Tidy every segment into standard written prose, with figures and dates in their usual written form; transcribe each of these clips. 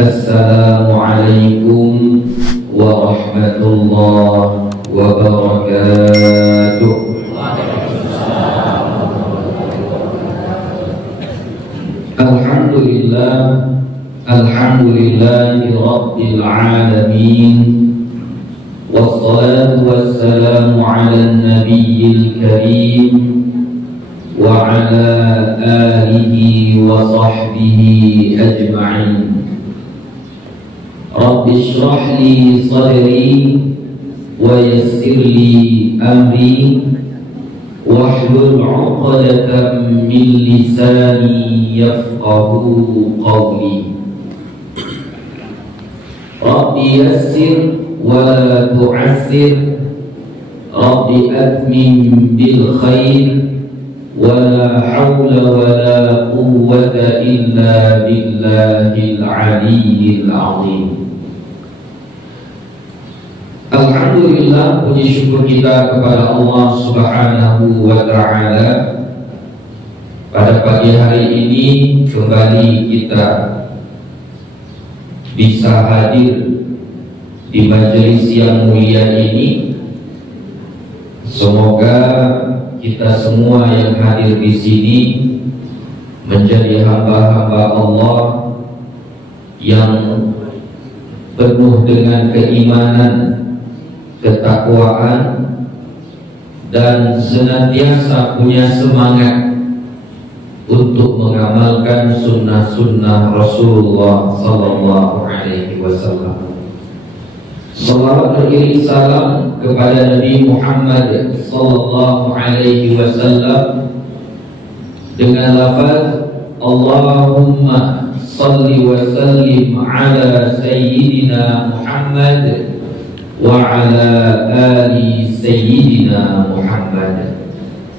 Assalamualaikum warahmatullahi wabarakatuh. Alhamdulillahi rabbil alamin. Wassalatu wassalamu ala nabiyil karim wa ala alihi wa sahbihi ajma'in. Rabbi shrah li sadri wa yassir li amri wahlul 'uqdatam min lisani yafqahu qawli. Rabbi yassir wa la tu'assir, Rabbi atmim bil khair, wa la hawla wa la quwwata illa billahil aliyyil azim. Alhamdulillah, puji syukur kita kepada Allah Subhanahu wa ta'ala. Pada pagi hari ini kembali kita bisa hadir di majelis yang mulia ini. Semoga kita semua yang hadir di sini menjadi hamba-hamba Allah yang penuh dengan keimanan, ketakwaan, dan senantiasa punya semangat untuk mengamalkan sunnah-sunnah Rasulullah Sallallahu Alaihi Wasallam. Salawat beriring salam kepada Nabi Muhammad Sallallahu Alaihi Wasallam dengan lafaz Allahumma salli wa sallim ala Sayyidina Muhammad wa ala ali Sayyidina Muhammad.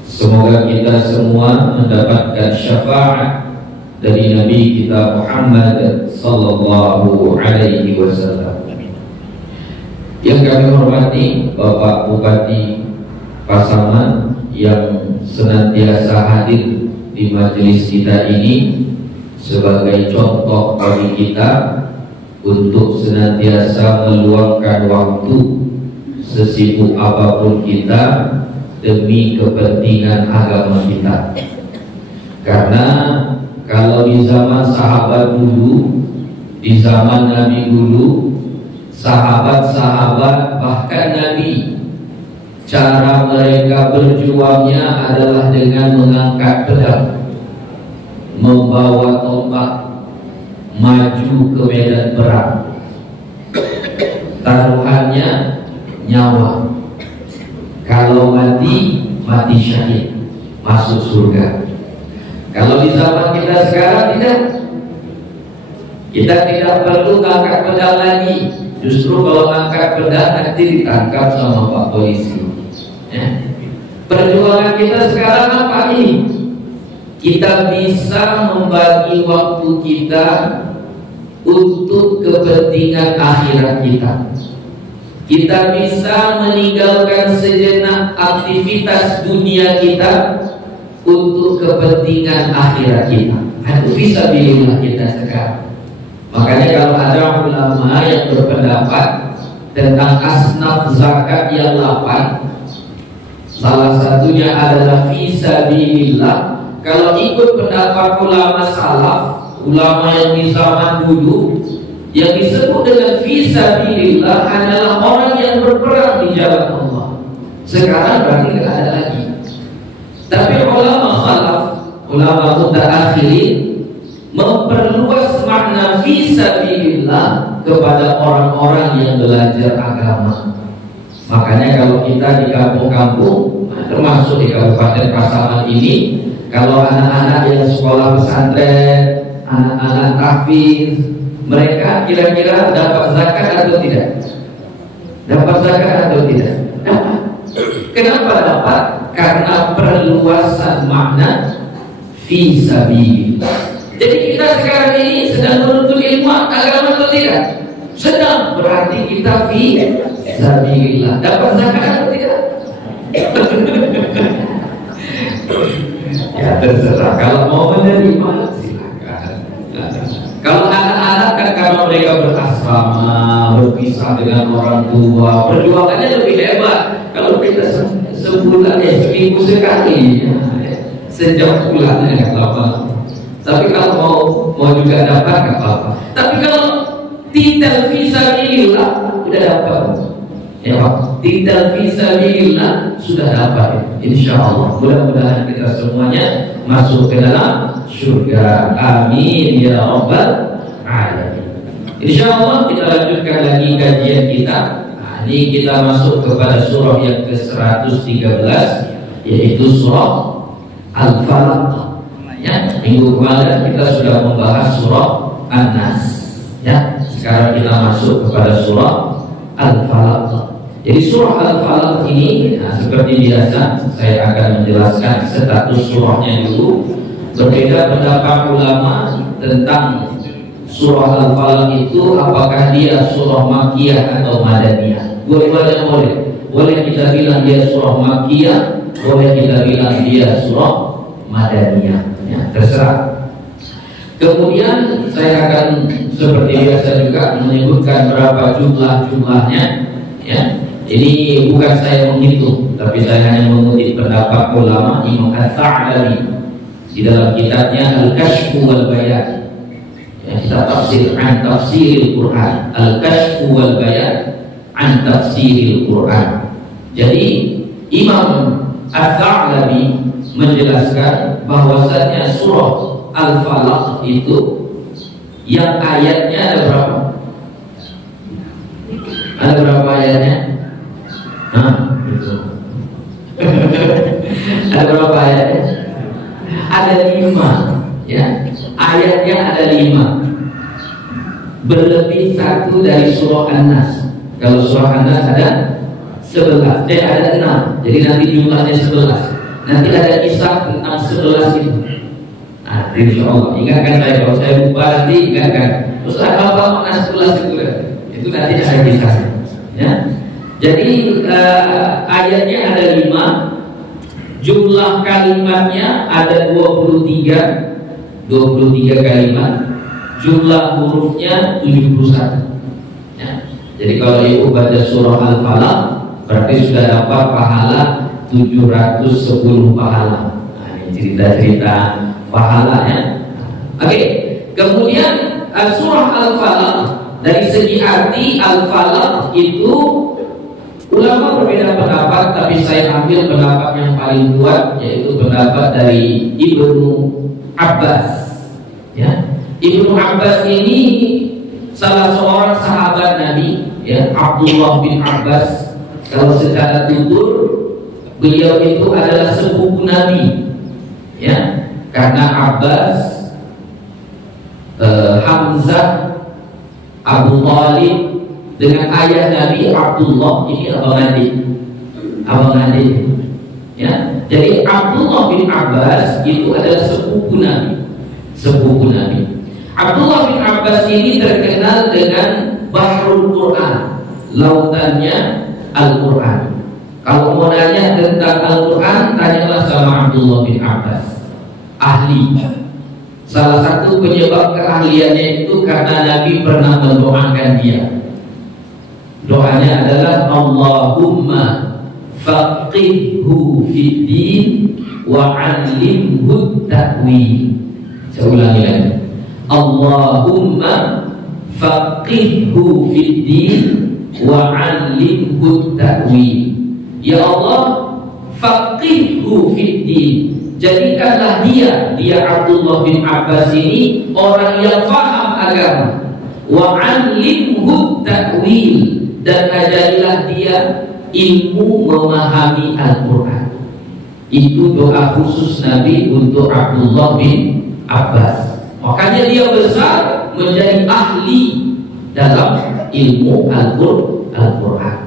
Semoga kita semua mendapatkan syafaat dari Nabi kita Muhammad Sallallahu Alaihi Wasallam. Yang kami hormati Bapak Bupati Pasaman yang senantiasa hadir di majelis kita ini sebagai contoh bagi kita untuk senantiasa meluangkan waktu sesibuk apapun kita demi kepentingan agama kita. Karena kalau di zaman sahabat dulu, di zaman Nabi dulu, sahabat-sahabat bahkan Nabi, cara mereka berjuangnya adalah dengan mengangkat pedang, membawa tombak, maju ke medan perang. Taruhannya nyawa. Kalau mati, mati syahid, masuk surga. Kalau di zaman kita sekarang tidak. Kita tidak perlu angkat pedang lagi. Justru kalau angkat pedang nanti ditangkap sama Pak Polisi. Ya. Perjuangan kita sekarang apa ini? Kita bisa membagi waktu kita untuk kepentingan akhirat kita. Kita bisa meninggalkan sejenak aktivitas dunia kita untuk kepentingan akhirat kita. Itu bisa bilillah kita sekarang. Makanya kalau ada ulama yang berpendapat tentang asnaf zakat yang 8, salah satunya adalah fisabilillah. Kalau ikut pendapat ulama salaf, ulama yang di zaman dulu, yang disebut dengan fisabilillah adalah orang yang berperang di jalan Allah. Sekarang berarti tidak ada lagi. Tapi ulama salaf, ulama mutaakhirin memperluas makna fisabilillah kepada orang-orang yang belajar agama. Makanya kalau kita di kampung-kampung, termasuk di Kabupaten Pasaman ini, kalau anak-anak yang sekolah pesantren, anak-anak tahfiz, mereka kira-kira dapat zakat atau tidak? Dapat zakat atau tidak? Dapat. Kenapa dapat? Karena perluasan makna fisabilillah. Jadi kita sekarang ini sedang menuntut ilmu agama atau tidak? Sedang, berarti kita fisabilillah. Dapat zakat atau tidak? Ya terserah. Kalau mau menerima silakan. Kalau anak-anak kan kalau mereka berasrama, berpisah dengan orang tua, perjuangannya lebih hebat. Kalau kita sebulan, seminggu sekali, ya, sejam bulan nggak apa-apa. Tapi kalau mau juga dapat nggak apa-apa. Tapi kalau tidak fisabilillah sudah dapat. Ya Pak, tidak fisabilillah sudah dapat. Insya Allah. Mudah-mudahan kita semuanya masuk ke dalam surga. Amin ya rabbal alamin. Insya Allah kita lanjutkan lagi kajian kita. Nah, ini kita masuk kepada surah yang ke-113, yaitu surah Al-Falaq. Ya, minggu kemarin kita sudah membahas surah An-Nas. Ya, sekarang kita masuk kepada surah Al-Falaq. Jadi surah Al-Falaq ini, nah, seperti biasa saya akan menjelaskan status surahnya dulu. Berbeda pendapat ulama tentang surah Al-Falaq itu, apakah dia surah Makkiyah atau Madaniyah. Boleh kita bilang dia surah Makkiyah, boleh kita bilang dia surah Madaniyah, ya, terserah. Kemudian saya akan seperti biasa juga menyebutkan berapa jumlahnya, ya. Ini bukan saya menghitung, tapi saya hanya mengutip pendapat ulama Imam At-Ta'labi di dalam kitabnya Al-Kashfu wal Bayan. Ya, kita tafsir an tafsiril Quran, Al-Kashfu wal Bayan an tafsiril Quran. Jadi Imam At-Ta'labi menjelaskan bahwasanya surah Al-Falaq itu yang ayatnya ada berapa? Ada berapa ayatnya? Ada berapa ayatnya? Ada 5, ya. Ayatnya ada 5, berlebih 1 dari surah An-Nas. Kalau surah An-Nas ada 11, ada 6. Jadi nanti jumlahnya 11. Nanti ada kisah tentang 11 itu. Nah, insya Allah ingatkan saya, kalau saya lupa nanti ingatkan. Terus apa makna 11 itu nanti ada kisahnya, ya. Jadi ayatnya ada 5, jumlah kalimatnya ada 23 kalimat, jumlah hurufnya 71. Ya. Jadi kalau ibu baca surah Al-Falaq berarti sudah dapat pahala 710 pahala. Nah, ini cerita-cerita pahala, ya. Oke. Kemudian surah Al-Falaq dari segi arti Al-Falaq itu ulama berbeda pendapat, tapi saya ambil pendapat yang paling kuat, yaitu pendapat dari Ibnu Abbas. Ya, Ibnu Abbas ini salah seorang sahabat Nabi, ya, Abdullah bin Abbas. Kalau secara tutur beliau itu adalah sepupu Nabi, ya, karena Abbas, Hamzah, Abu Thalib dengan ayah Nabi Abdullah ini abang adik, ya. Jadi Abdullah bin Abbas itu adalah sepupu Nabi. Abdullah bin Abbas ini terkenal dengan Bahrul Quran, lautannya Al-Quran. Kalau mau nanya tentang Al-Quran, tanyalah sama Abdullah bin Abbas, ahli. Salah satu penyebab keahliannya itu karena Nabi pernah mendoakan dia. Doanya adalah Allahumma faqihhu fid din wa 'allimhu ta'wil. Saya ulangi lagi. Allahumma faqihhu fid din wa 'allimhu ta'wil. Ya Allah, faqihhu fid din. Jadikanlah dia Abdullah bin Abbas ini orang yang faham agama. Wa 'allimhu ta'wil. Dan ajarilah dia ilmu memahami Al-Quran. Itu doa khusus Nabi untuk Abdullah bin Abbas. Makanya dia besar menjadi ahli dalam ilmu Al-Quran.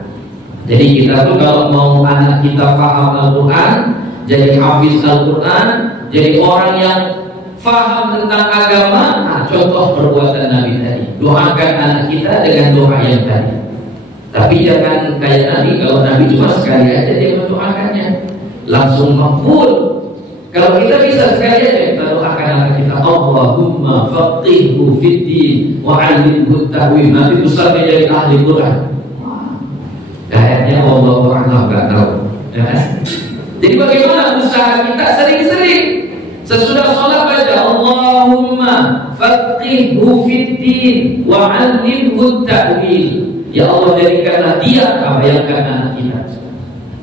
Jadi kita tuh kalau mau anak kita paham Al-Quran, jadi hafiz Al-Quran, jadi orang yang faham tentang agama, nah, contoh perbuatan Nabi tadi. Doakan anak kita dengan doa yang tadi. Tapi jangan kayak Nabi, kalau Nabi cuma sekali aja dia mendoakannya langsung makbul. Kalau kita bisa sekali aja kita doakan anak kita Allahumma faqihhu fiddin wa 'allimhu ta'wil. Nanti Ustaz menjadi ahli Quran. Kayaknya Allahu a'lam, enggak tahu. Ya. Jadi bagaimana usaha kita sering-sering sesudah sholat baca Allahumma faqihhu fiddin wa 'allimhu ta'wil. Ya Allah, jadikanlah dia, bayangkan anak kita,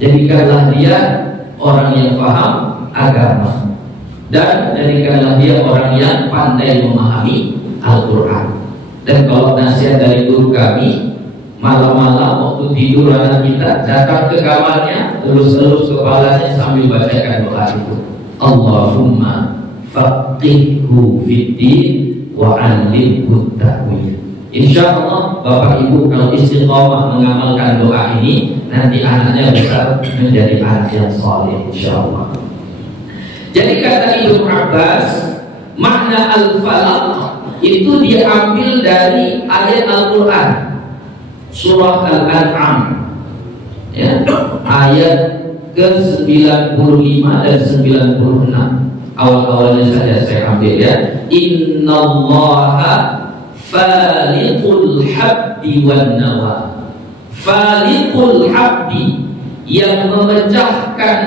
jadikanlah dia orang yang paham agama, dan jadikanlah dia orang yang pandai memahami Al-Quran. Dan kalau nasihat dari guru kami, malam-malam waktu tidur anak kita datang ke kamarnya, elus-elus kepalanya sambil bacakan doa itu, Allahumma faqihhu fiddin wa 'allimhu ta'wil. Insya Allah Bapak Ibu kalau istiqomah mengamalkan doa ini, nanti anaknya bisa menjadi anak yang saleh, insya Allah. Jadi kata Ibnu Abbas, makna al-falaq itu diambil dari ayat Al-Quran surah Al-An'am, ya, ayat ke-95 dan 96. Awal-awalnya saja saya ambil, ya. Innallaha faliqul habbi wan nawa. Faliqul habbi, yang memecahkan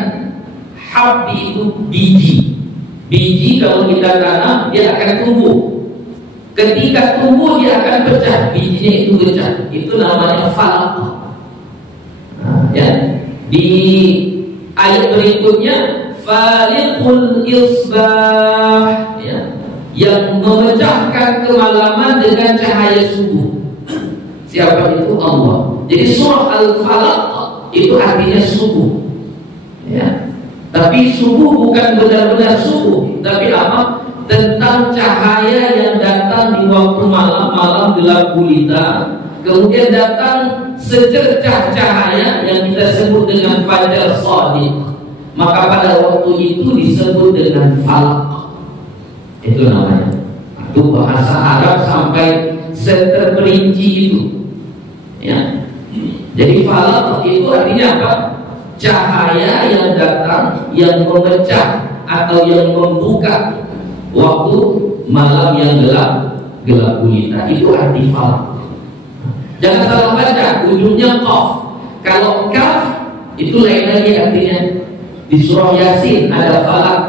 habbi itu biji. Biji kalau kita tanam dia akan tumbuh. Ketika tumbuh dia akan pecah, bijinya itu pecah. Itu namanya falaq. Nah, ya. Di ayat berikutnya faliqul isbah, ya, yang memecahkan kemalaman dengan cahaya subuh. Siapa itu? Allah. Jadi surah Al-Falaq itu artinya subuh, ya. Tapi subuh bukan benar-benar subuh, tapi apa? Tentang cahaya yang datang di waktu malam-malam gelap gulita, kemudian datang secercah cahaya yang kita sebut dengan fajar shadiq. Maka pada waktu itu disebut dengan falaq. Itu namanya. Itu bahasa Arab sampai terperinci itu, ya. Jadi falaq itu artinya apa? Cahaya yang datang, yang memecah atau yang membuka waktu malam yang gelap gulita. Itu arti falaq. Jangan salah baca, ujungnya qaf. Kalau kaf itu lain lagi artinya. Di surah Yasin ada falaq.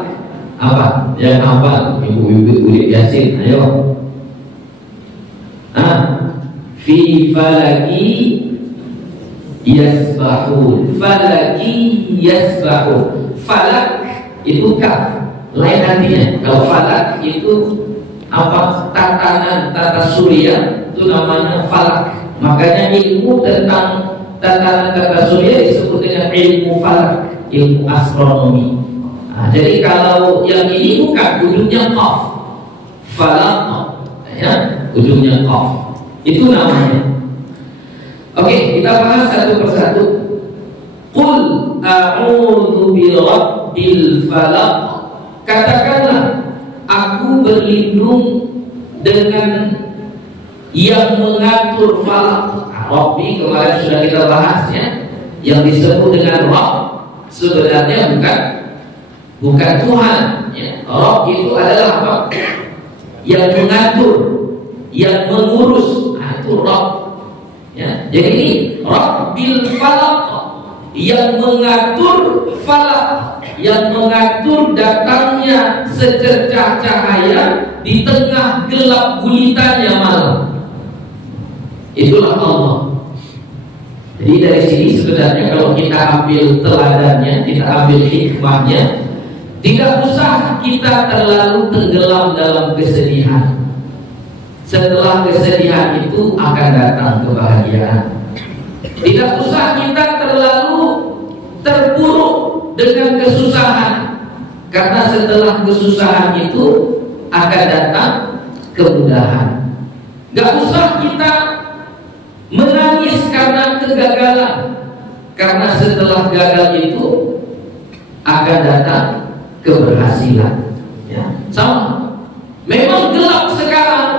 Apa? Yang hafal ibu-ibu kulit Yasin, ayo. Fi falaki yasbahun. Falaki yasbahun. Falak itu kaf, lain artinya. Kalau falak itu apa? Tatanan tata surya, itu namanya falak. Makanya ilmu tentang tatanan tata surya disebut dengan ilmu falak, ilmu astronomi. Nah, jadi kalau yang ini bukan, ujungnya qaf, falaq, ya, ujungnya qaf. Itu namanya. Oke, kita bahas satu persatu. Qul a'udzu birabbil falaq. Katakanlah, aku berlindung dengan yang mengatur falaq. Rabbi kemarin sudah kita bahas, ya. Yang disebut dengan Rabb sebenarnya bukan Tuhan, ya. Rabb itu adalah apa? Yang mengatur, yang mengurus. Nah, itu Rabb, ya. Jadi ini Rabbil falaq, yang mengatur falaq, yang mengatur datangnya secercah cahaya di tengah gelap gulitanya malam. Itulah Allah. Jadi dari sini sebenarnya kalau kita ambil teladannya, kita ambil hikmahnya, tidak usah kita terlalu tenggelam dalam kesedihan. Setelah kesedihan itu akan datang kebahagiaan. Tidak usah kita terlalu terpuruk dengan kesusahan, karena setelah kesusahan itu akan datang kemudahan. Gak usah kita menangis karena kegagalan, karena setelah gagal itu akan datang keberhasilan, ya. Sama. Memang gelap sekarang,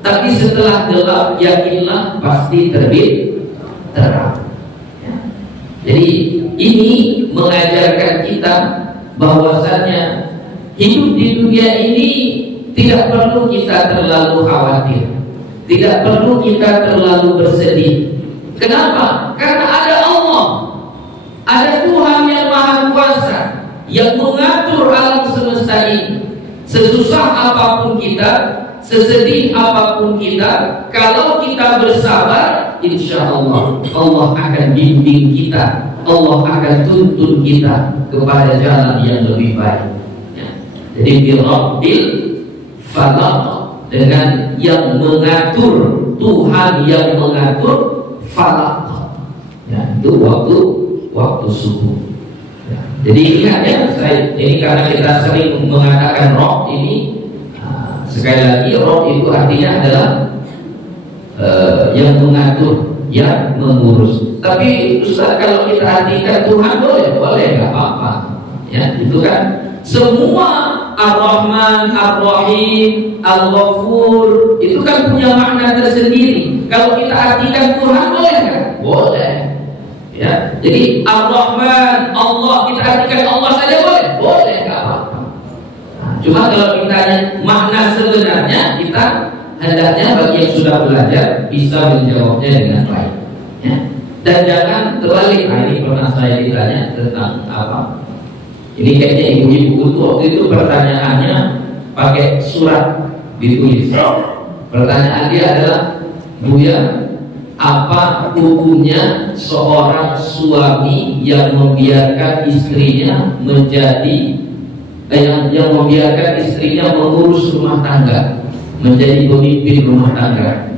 tapi setelah gelap yakinlah pasti terbit terang, ya. Jadi ini mengajarkan kita bahwasanya hidup di dunia ini Tidak perlu kita terlalu khawatir, tidak perlu kita terlalu bersedih. Kenapa? Karena ada Allah, ada Tuhan yang Maha Kuasa yang mengatur alam semesta ini. Sesusah apapun kita, sesedih apapun kita, kalau kita bersabar, insya Allah Allah akan bimbing kita, Allah akan tuntun kita kepada jalan yang lebih baik. Ya. Jadi birabbil falaq, dengan yang mengatur, Tuhan yang mengatur falaq. Ya, itu waktu subuh. Ya. Jadi ingat ya, ini karena kita sering mengatakan Rob ini, sekali lagi Rob itu artinya adalah yang mengatur, yang mengurus. Tapi Ustaz, kalau kita artikan Tuhan boleh nggak apa-apa. Ya, itu kan semua Ar-Rahman, Ar-Rahim, Al-Ghafur itu kan punya makna tersendiri. Kalau kita artikan Tuhan boleh nggak? Boleh. Ya, jadi Ar-Rahman, Allah, kita artikan Allah saja boleh? Boleh, nggak apa-apa. Nah, cuma kalau kita makna sebenarnya, kita hendaknya bagi yang sudah belajar bisa menjawabnya dengan baik. Ya. Dan jangan terbalik. Nah, ini pernah saya ditanya tentang apa? Ini kayaknya ibu-ibu itu waktu itu pertanyaannya pakai surat ditulis. Pertanyaan dia adalah, Buya, apa hukumnya seorang suami yang membiarkan istrinya menjadi yang membiarkan istrinya mengurus rumah tangga, menjadi pemimpin rumah tangga?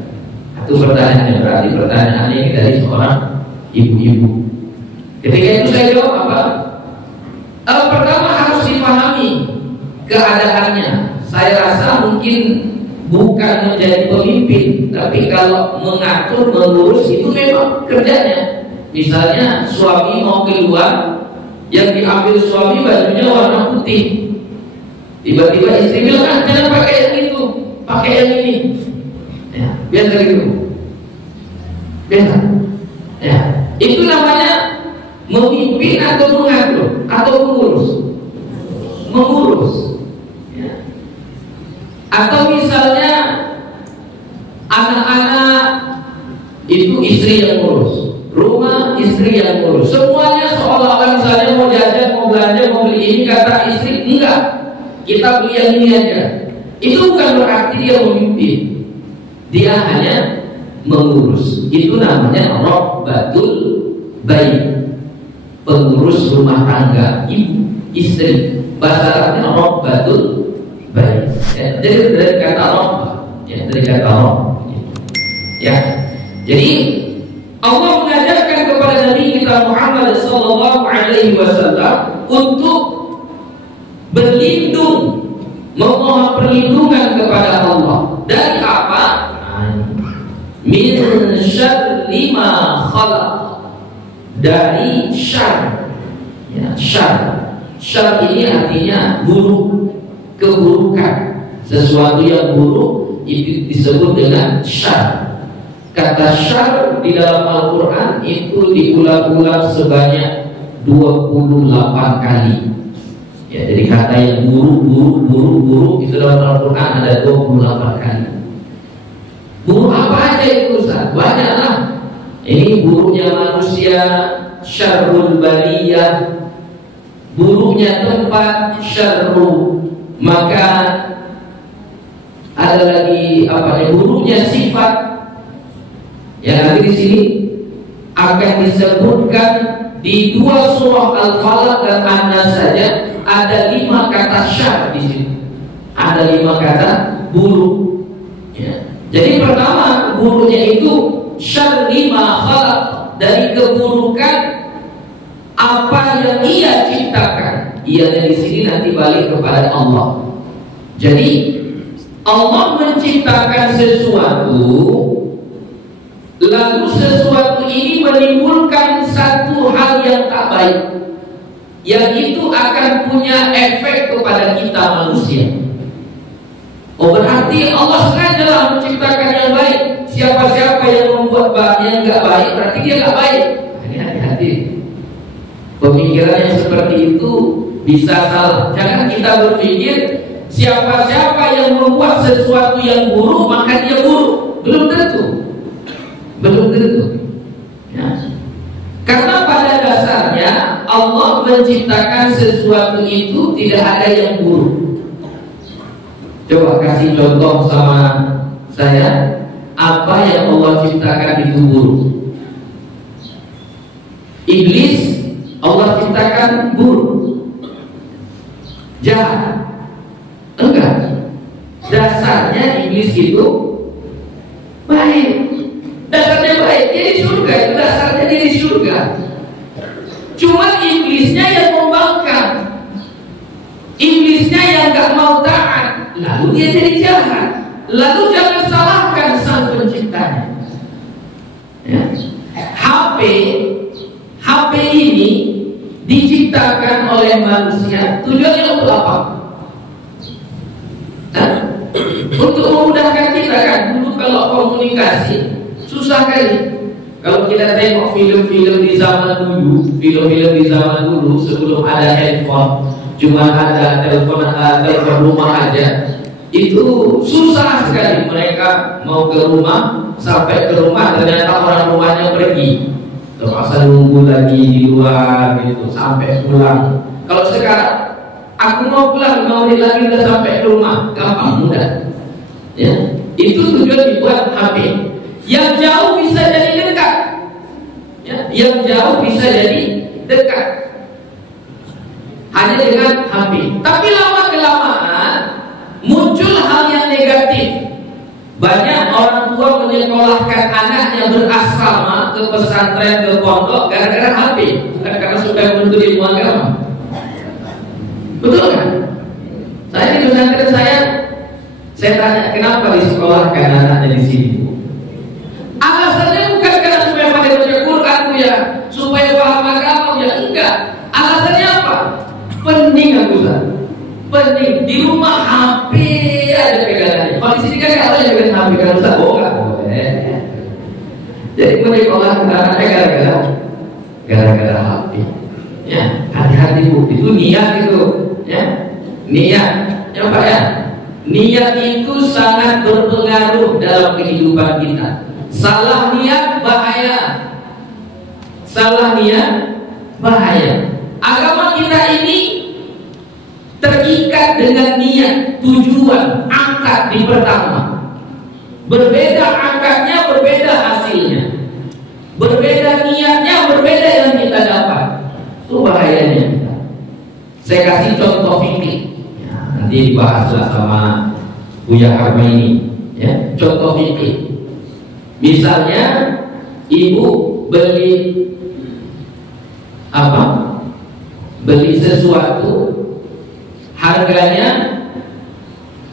Itu pertanyaannya, berarti pertanyaannya ini dari seorang ibu-ibu. Ketika itu saya jawab apa? Pertama harus dipahami keadaannya. Saya rasa mungkin bukan menjadi pemimpin, tapi kalau mengatur, mengurus itu memang kerjanya. Misalnya suami mau keluar, yang diambil suami bajunya warna putih, tiba-tiba istri bilang, jangan pakai yang itu, pakai yang ini. Ya, biasa gitu. Biasa. Ya, itu namanya memimpin atau mengatur atau mengurus. Mengurus. Ya. Atau misalnya anak-anak itu istri yang ngurus, rumah istri yang ngurus, semuanya seolah-olah misalnya mau jajan, mau belanja, mau beli ini, kata istri enggak, kita beli yang ini aja. Itu bukan berarti dia memimpin, dia hanya mengurus. Itu namanya Rabbatul Bait, pengurus rumah tangga, ibu, istri. Bahasa Arabnya Rabbatul Bait. Ya, jadi dari kata Rabb, ya, dari kata Rabb. Ya, jadi Allah mengajarkan kepada Nabi kita Muhammad sallallahu alaihi wasallam untuk berlindung, memohon perlindungan kepada Allah dari apa? Min syarri ma khalaq, dari syar. Ya, syar. Syar ini artinya buruk, keburukan. Sesuatu yang buruk itu disebut dengan syar. Kata syar di dalam Al-Quran itu diulang-ulang sebanyak 28 kali. Ya, jadi kata yang buruk itu dalam Al-Quran ada 28 kali. Buruk apa aja itu Ustaz? Banyaklah. Ini buruknya manusia, syarrul bariyah, buruknya tempat, syarru makan, ada lagi apa ya, buruknya sifat. Ya, nanti di sini akan disebutkan di dua surah Al-Falaq dan An-Nas saja ada 5 kata syar di sini. Ada 5 kata buruk. Ya. Jadi pertama buruknya itu syarri ma khalaq, dari keburukan apa yang ia ciptakan. Ia dari sini nanti balik kepada Allah. Jadi Allah menciptakan sesuatu, lalu sesuatu ini menimbulkan satu hal yang tak baik, yang itu akan punya efek kepada kita manusia. Oh, berarti Allah sengaja menciptakan yang baik. Siapa-siapa yang membuat yang nggak baik, berarti dia nggak baik. Hati-hati. Pemikiran yang seperti itu bisa salah. Jangan kita berpikir Siapa-siapa yang membuat sesuatu yang buruk maka dia buruk. Belum tentu. Ya. Karena pada dasarnya Allah menciptakan sesuatu itu tidak ada yang buruk. Coba kasih contoh sama saya, apa yang Allah ciptakan itu buruk? Iblis Allah ciptakan buruk, jahat? Enggak. Dasarnya iblis itu baik. Dasarnya baik, dia di surga. Itu dasarnya dia di surga. Cuma iblisnya yang membangkang, iblisnya yang gak mau taat, lalu dia jadi jahat. Lalu jangan salahkan sang penciptanya. Ya. HP ini diciptakan oleh manusia tujuannya untuk apa? Untuk memudahkan kita kan. Dulu kalau komunikasi susah kali. Kalau kita tengok film-film di zaman dulu, sebelum ada handphone, cuma ada telepon rumah aja, itu susah sekali. Mereka mau ke rumah, sampai ke rumah ternyata orang rumahnya pergi, terpaksa nunggu lagi di luar gitu sampai pulang. Kalau sekarang aku mau pulang 5 menit lagi udah sampai ke rumah, gampang, mudah. Ya, itu tujuan dibuat HP. Yang jauh bisa jadi dekat, ya, yang jauh bisa jadi dekat hanya dengan HP. Tapi lama kelamaan muncul hal yang negatif. Banyak orang tua menyekolahkan anaknya berasrama ke pesantren, ke pondok gara-gara HP, bukan karena supaya menuntut ilmu agama. Betul kan? Saya di pesantren saya tanya kenapa disekolahkan anaknya di sini. Alasannya bukan karena supaya pada baca Quran ya, supaya paham agama ya, enggak. Alasannya apa? Pening aku Ustaz. Pening. Di rumah HP ada pegangannya. Kalau di sini kan nggak boleh pegang HP kan Ustaz. Oh nggak boleh. Jadi menyekolahkan anaknya gara-gara HP. Ya, hati-hati Bu. Itu niat itu. Ya, niat. Ya Pak ya. Niat itu sangat berpengaruh dalam kehidupan kita. Salah niat bahaya. Salah niat bahaya. Agama kita ini terikat dengan niat, tujuan, akad di pertama. Berbeda akadnya, berbeda hasilnya. Berbeda niatnya, berbeda yang kita dapat. Itu bahayanya kita. Saya kasih contoh fikih. Ya, nanti dibahaslah sama Buya Harma ini. Ya, contoh fikih. Misalnya ibu beli sesuatu harganya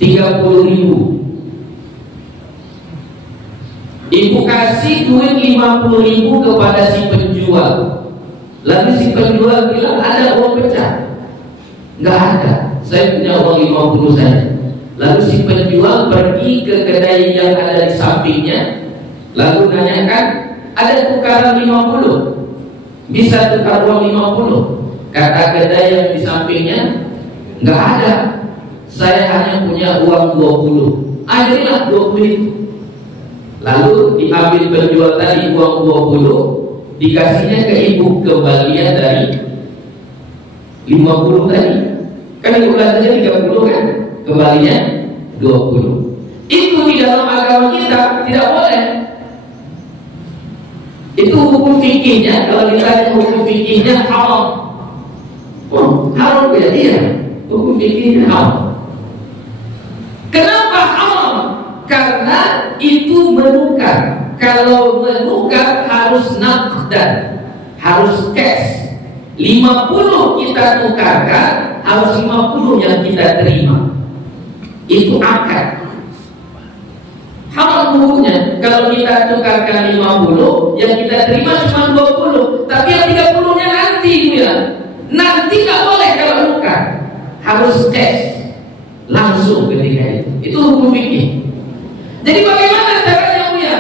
30.000. Ibu kasih duit 50.000 kepada si penjual. Lalu si penjual bilang ada uang pecah. Enggak ada, saya punya uang 50 saja. Lalu si penjual pergi ke kedai yang ada di sampingnya, lalu nanyakan, ada tukaran 50? Bisa tukar uang 50? Kata kedai yang di sampingnya, enggak ada, saya hanya punya uang 20. Akhirnya 20 itu. Lalu diambil penjual tadi uang 20, dikasihnya ke ibu kembalian dari 50 tadi. Kan ibu katanya 30 kan, kembalinya 20. Itu di dalam agama kita tidak boleh. Itu hukum fikihnya. Kalau ditanya hukum fikihnya haram. Oh, haram ya, iya. Hukum fikihnya haram. Kenapa haram? Karena itu menukar. Kalau menukar harus naqdan, harus cash. 50 kita tukarkan, harus 50 yang kita terima. Itu akad. Haram hukumnya. Kalau kita tukarkan 50, yang kita terima cuma 20, tapi yang 30-nya nanti ya. Nanti nggak boleh kalau tukar, harus cash langsung ketika itu. Itu hukum fikih. Jadi bagaimana caranya ya?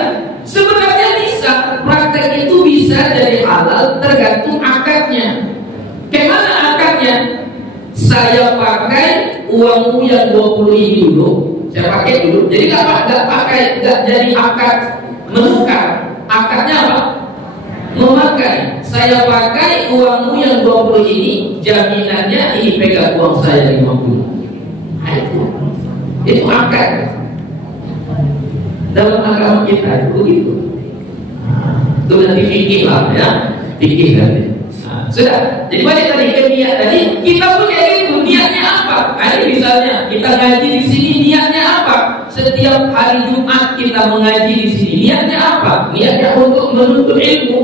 Sebenarnya bisa, praktek itu bisa jadi halal tergantung akadnya. Bagaimana akadnya? Saya pakai uangmu yang 20 ini dulu, saya pakai dulu. Jadi nggak jadi akad menukar. Akadnya apa? Memakai. Saya pakai uangmu yang 20 ini, jaminannya ini pegang uang saya 50. Nah, itu akad. Dalam agama kita itu begitu. Itu nanti fikih lah ya, fikih nanti. Sudah. Jadi balik tadi ke niat tadi, kita pun kayak gitu. Niatnya apa? Ini misalnya kita ngaji di sini, niatnya apa? Setiap hari Jumat kita mengaji di sini, niatnya apa? Niatnya untuk menuntut ilmu,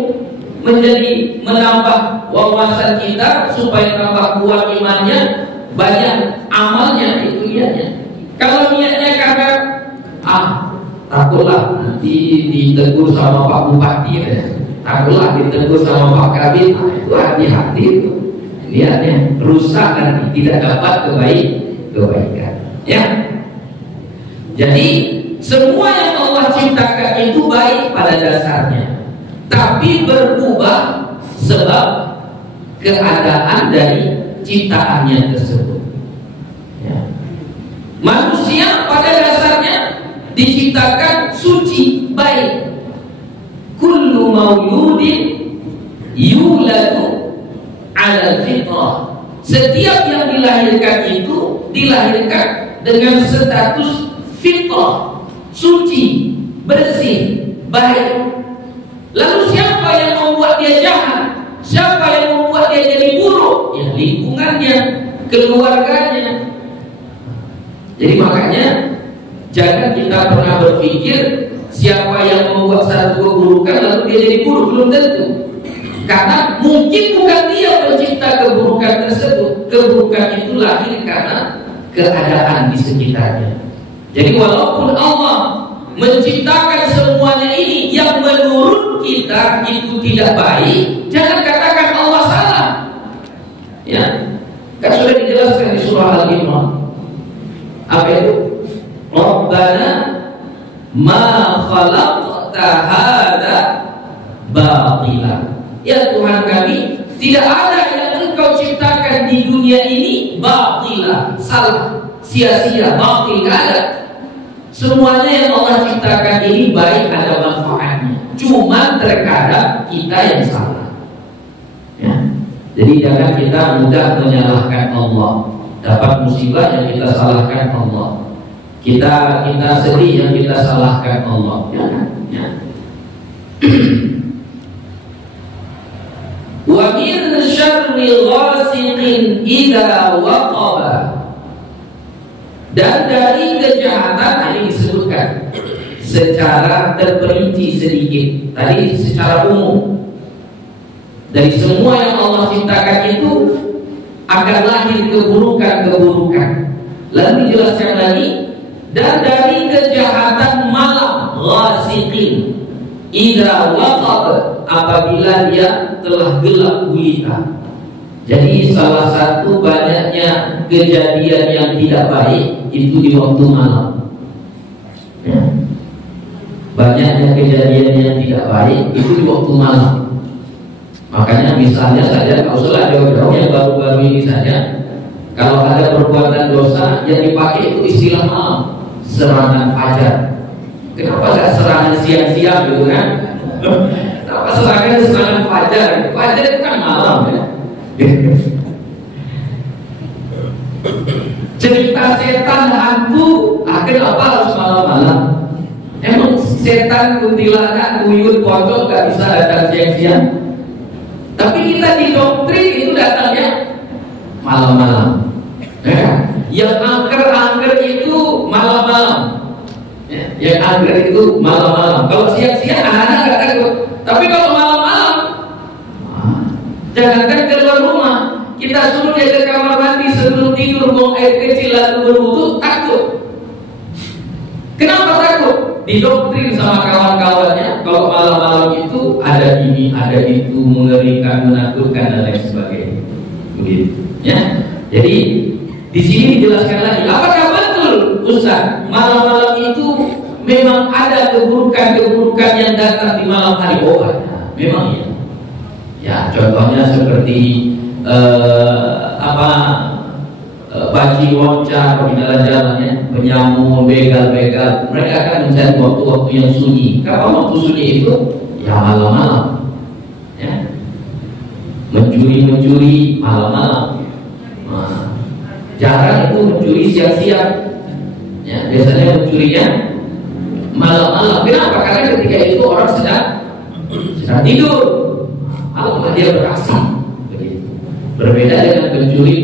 menambah wawasan kita supaya tambah kuat imannya, banyak amalnya, itu niatnya. Kalau niatnya karena takutlah nanti ditegur sama Pak Bupati ya. Takutlah ditegur sama Pak Kabit, itu hati-hati itu. Niatnya rusak nanti, tidak dapat kebaikan. Ya. Jadi semua yang Allah ciptakan itu baik pada dasarnya, tapi berubah sebab keadaan dari ciptaannya tersebut. Ya. Manusia pada dasarnya diciptakan suci, baik. Kullu mauludin yuladu ala fitrah. Setiap yang dilahirkan itu dilahirkan dengan status fitrah, suci, bersih, baik. Lalu siapa yang membuat dia jahat? Siapa yang membuat dia jadi buruk? Ya lingkungannya, keluarganya. Jadi makanya jangan kita pernah berpikir siapa yang membuat satu keburukan lalu dia jadi buruk, belum tentu. Karena mungkin bukan dia pencipta keburukan tersebut. Keburukan itu lahir karena keadaan di sekitarnya. Jadi walaupun Allah menciptakan semuanya ini yang menurut kita itu tidak baik, jangan katakan Allah salah. Ya, kan sudah dijelaskan di surah Al-Imran. Apa itu? Rabbana ma khalaqta hadza batila. Ya Tuhan kami, tidak ada yang Engkau ciptakan di dunia ini batila, salah, sia-sia, batil, tidak ada. Semuanya yang Allah ciptakan ini baik, ada manfaatnya. Cuma terkadang kita yang salah. Ya. Jadi jangan kita mudah menyalahkan Allah. Dapat musibah yang kita salahkan Allah. Kita sedih yang kita salahkan Allah. Ya. Wa min syarri ghasiqin idza waqaba. Dan dari kejahatan ini disebutkan secara terperinci sedikit. Tadi secara umum. Dari semua yang Allah ciptakan itu akan lahir keburukan-keburukan. Lalu dijelaskan lagi, dan dari kejahatan malam, ghasiqin idza waqab, apabila dia telah gelap gulita. Jadi salah satu banyaknya kejadian yang tidak baik itu di waktu malam. Ya. Banyaknya kejadian yang tidak baik itu di waktu malam. Makanya misalnya saja, kalau usah jauh-jauh yang baru-baru ini saja, kalau ada perbuatan dosa yang dipakai itu istilah malam, serangan fajar. Kenapa nggak serangan siang-siang gitu kan? Kenapa serangan fajar? Fajar itu kan malam ya. Cerita setan hantu, kenapa harus malam-malam? Emang setan, kuntilanak, tuyul, pocong gak bisa datang siang-siang? Tapi kita didoktrin itu datangnya malam-malam. Yang angker-angker itu malam-malam. Yang angker itu malam-malam. Kalau siang-siang anak-anak gak takut. Tapi kalau malam-malam, jangankan keluar rumah, kita suruh dia ke kamar mandi sebelum tidur, buang air kecil lalu berwudu, takut. Kenapa takut? Didoktrin sama kawan-kawannya kalau malam-malam itu ada ini, ada itu, mengerikan, menakutkan dan lain sebagainya. Begitu, ya. Jadi di sini dijelaskan lagi, apakah betul Ustaz malam-malam itu memang ada keburukan-keburukan yang datang di malam hari? Oh, memang ya. Ya, contohnya seperti bajing loncat di jalan-jalannya, penyamun, begal-begal, mereka akan mencari waktu-waktu yang sunyi. Kapan waktu sunyi itu? Ya malam-malam, ya. Mencuri malam-malam. Nah, jarang itu mencuri siang-siang, ya, biasanya mencurinya malam-malam. Kenapa? Karena ketika itu orang sedang tidur, malam dia beraksi. Berbeda dengan pencuri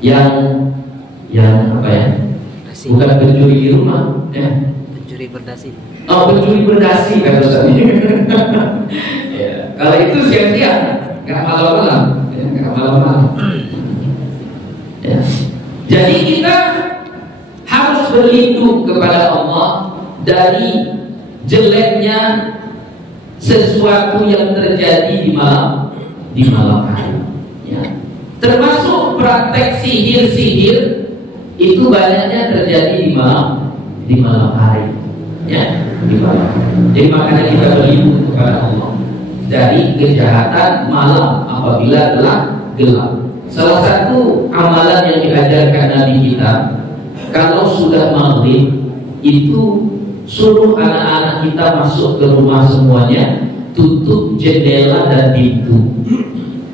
yang apa ya? Bukan pencuri di rumah, ya. Pencuri berdasi. Oh, pencuri berdasi kan Ustaz. Ya, kalau itu siang-siang, nggak malam-malam, ya, nggak malam-malam. Ya. Jadi kita harus berlindung kepada Allah dari jeleknya sesuatu yang terjadi di malam hari. Ya. Termasuk praktek sihir itu banyaknya terjadi di malam hari. Ya, di malam. Jadi makanya kita berlindung kepada Allah dari kejahatan malam apabila gelap. Salah satu amalan yang diajarkan Nabi kita, kalau sudah maghrib itu suruh anak-anak kita masuk ke rumah semuanya, tutup jendela dan pintu.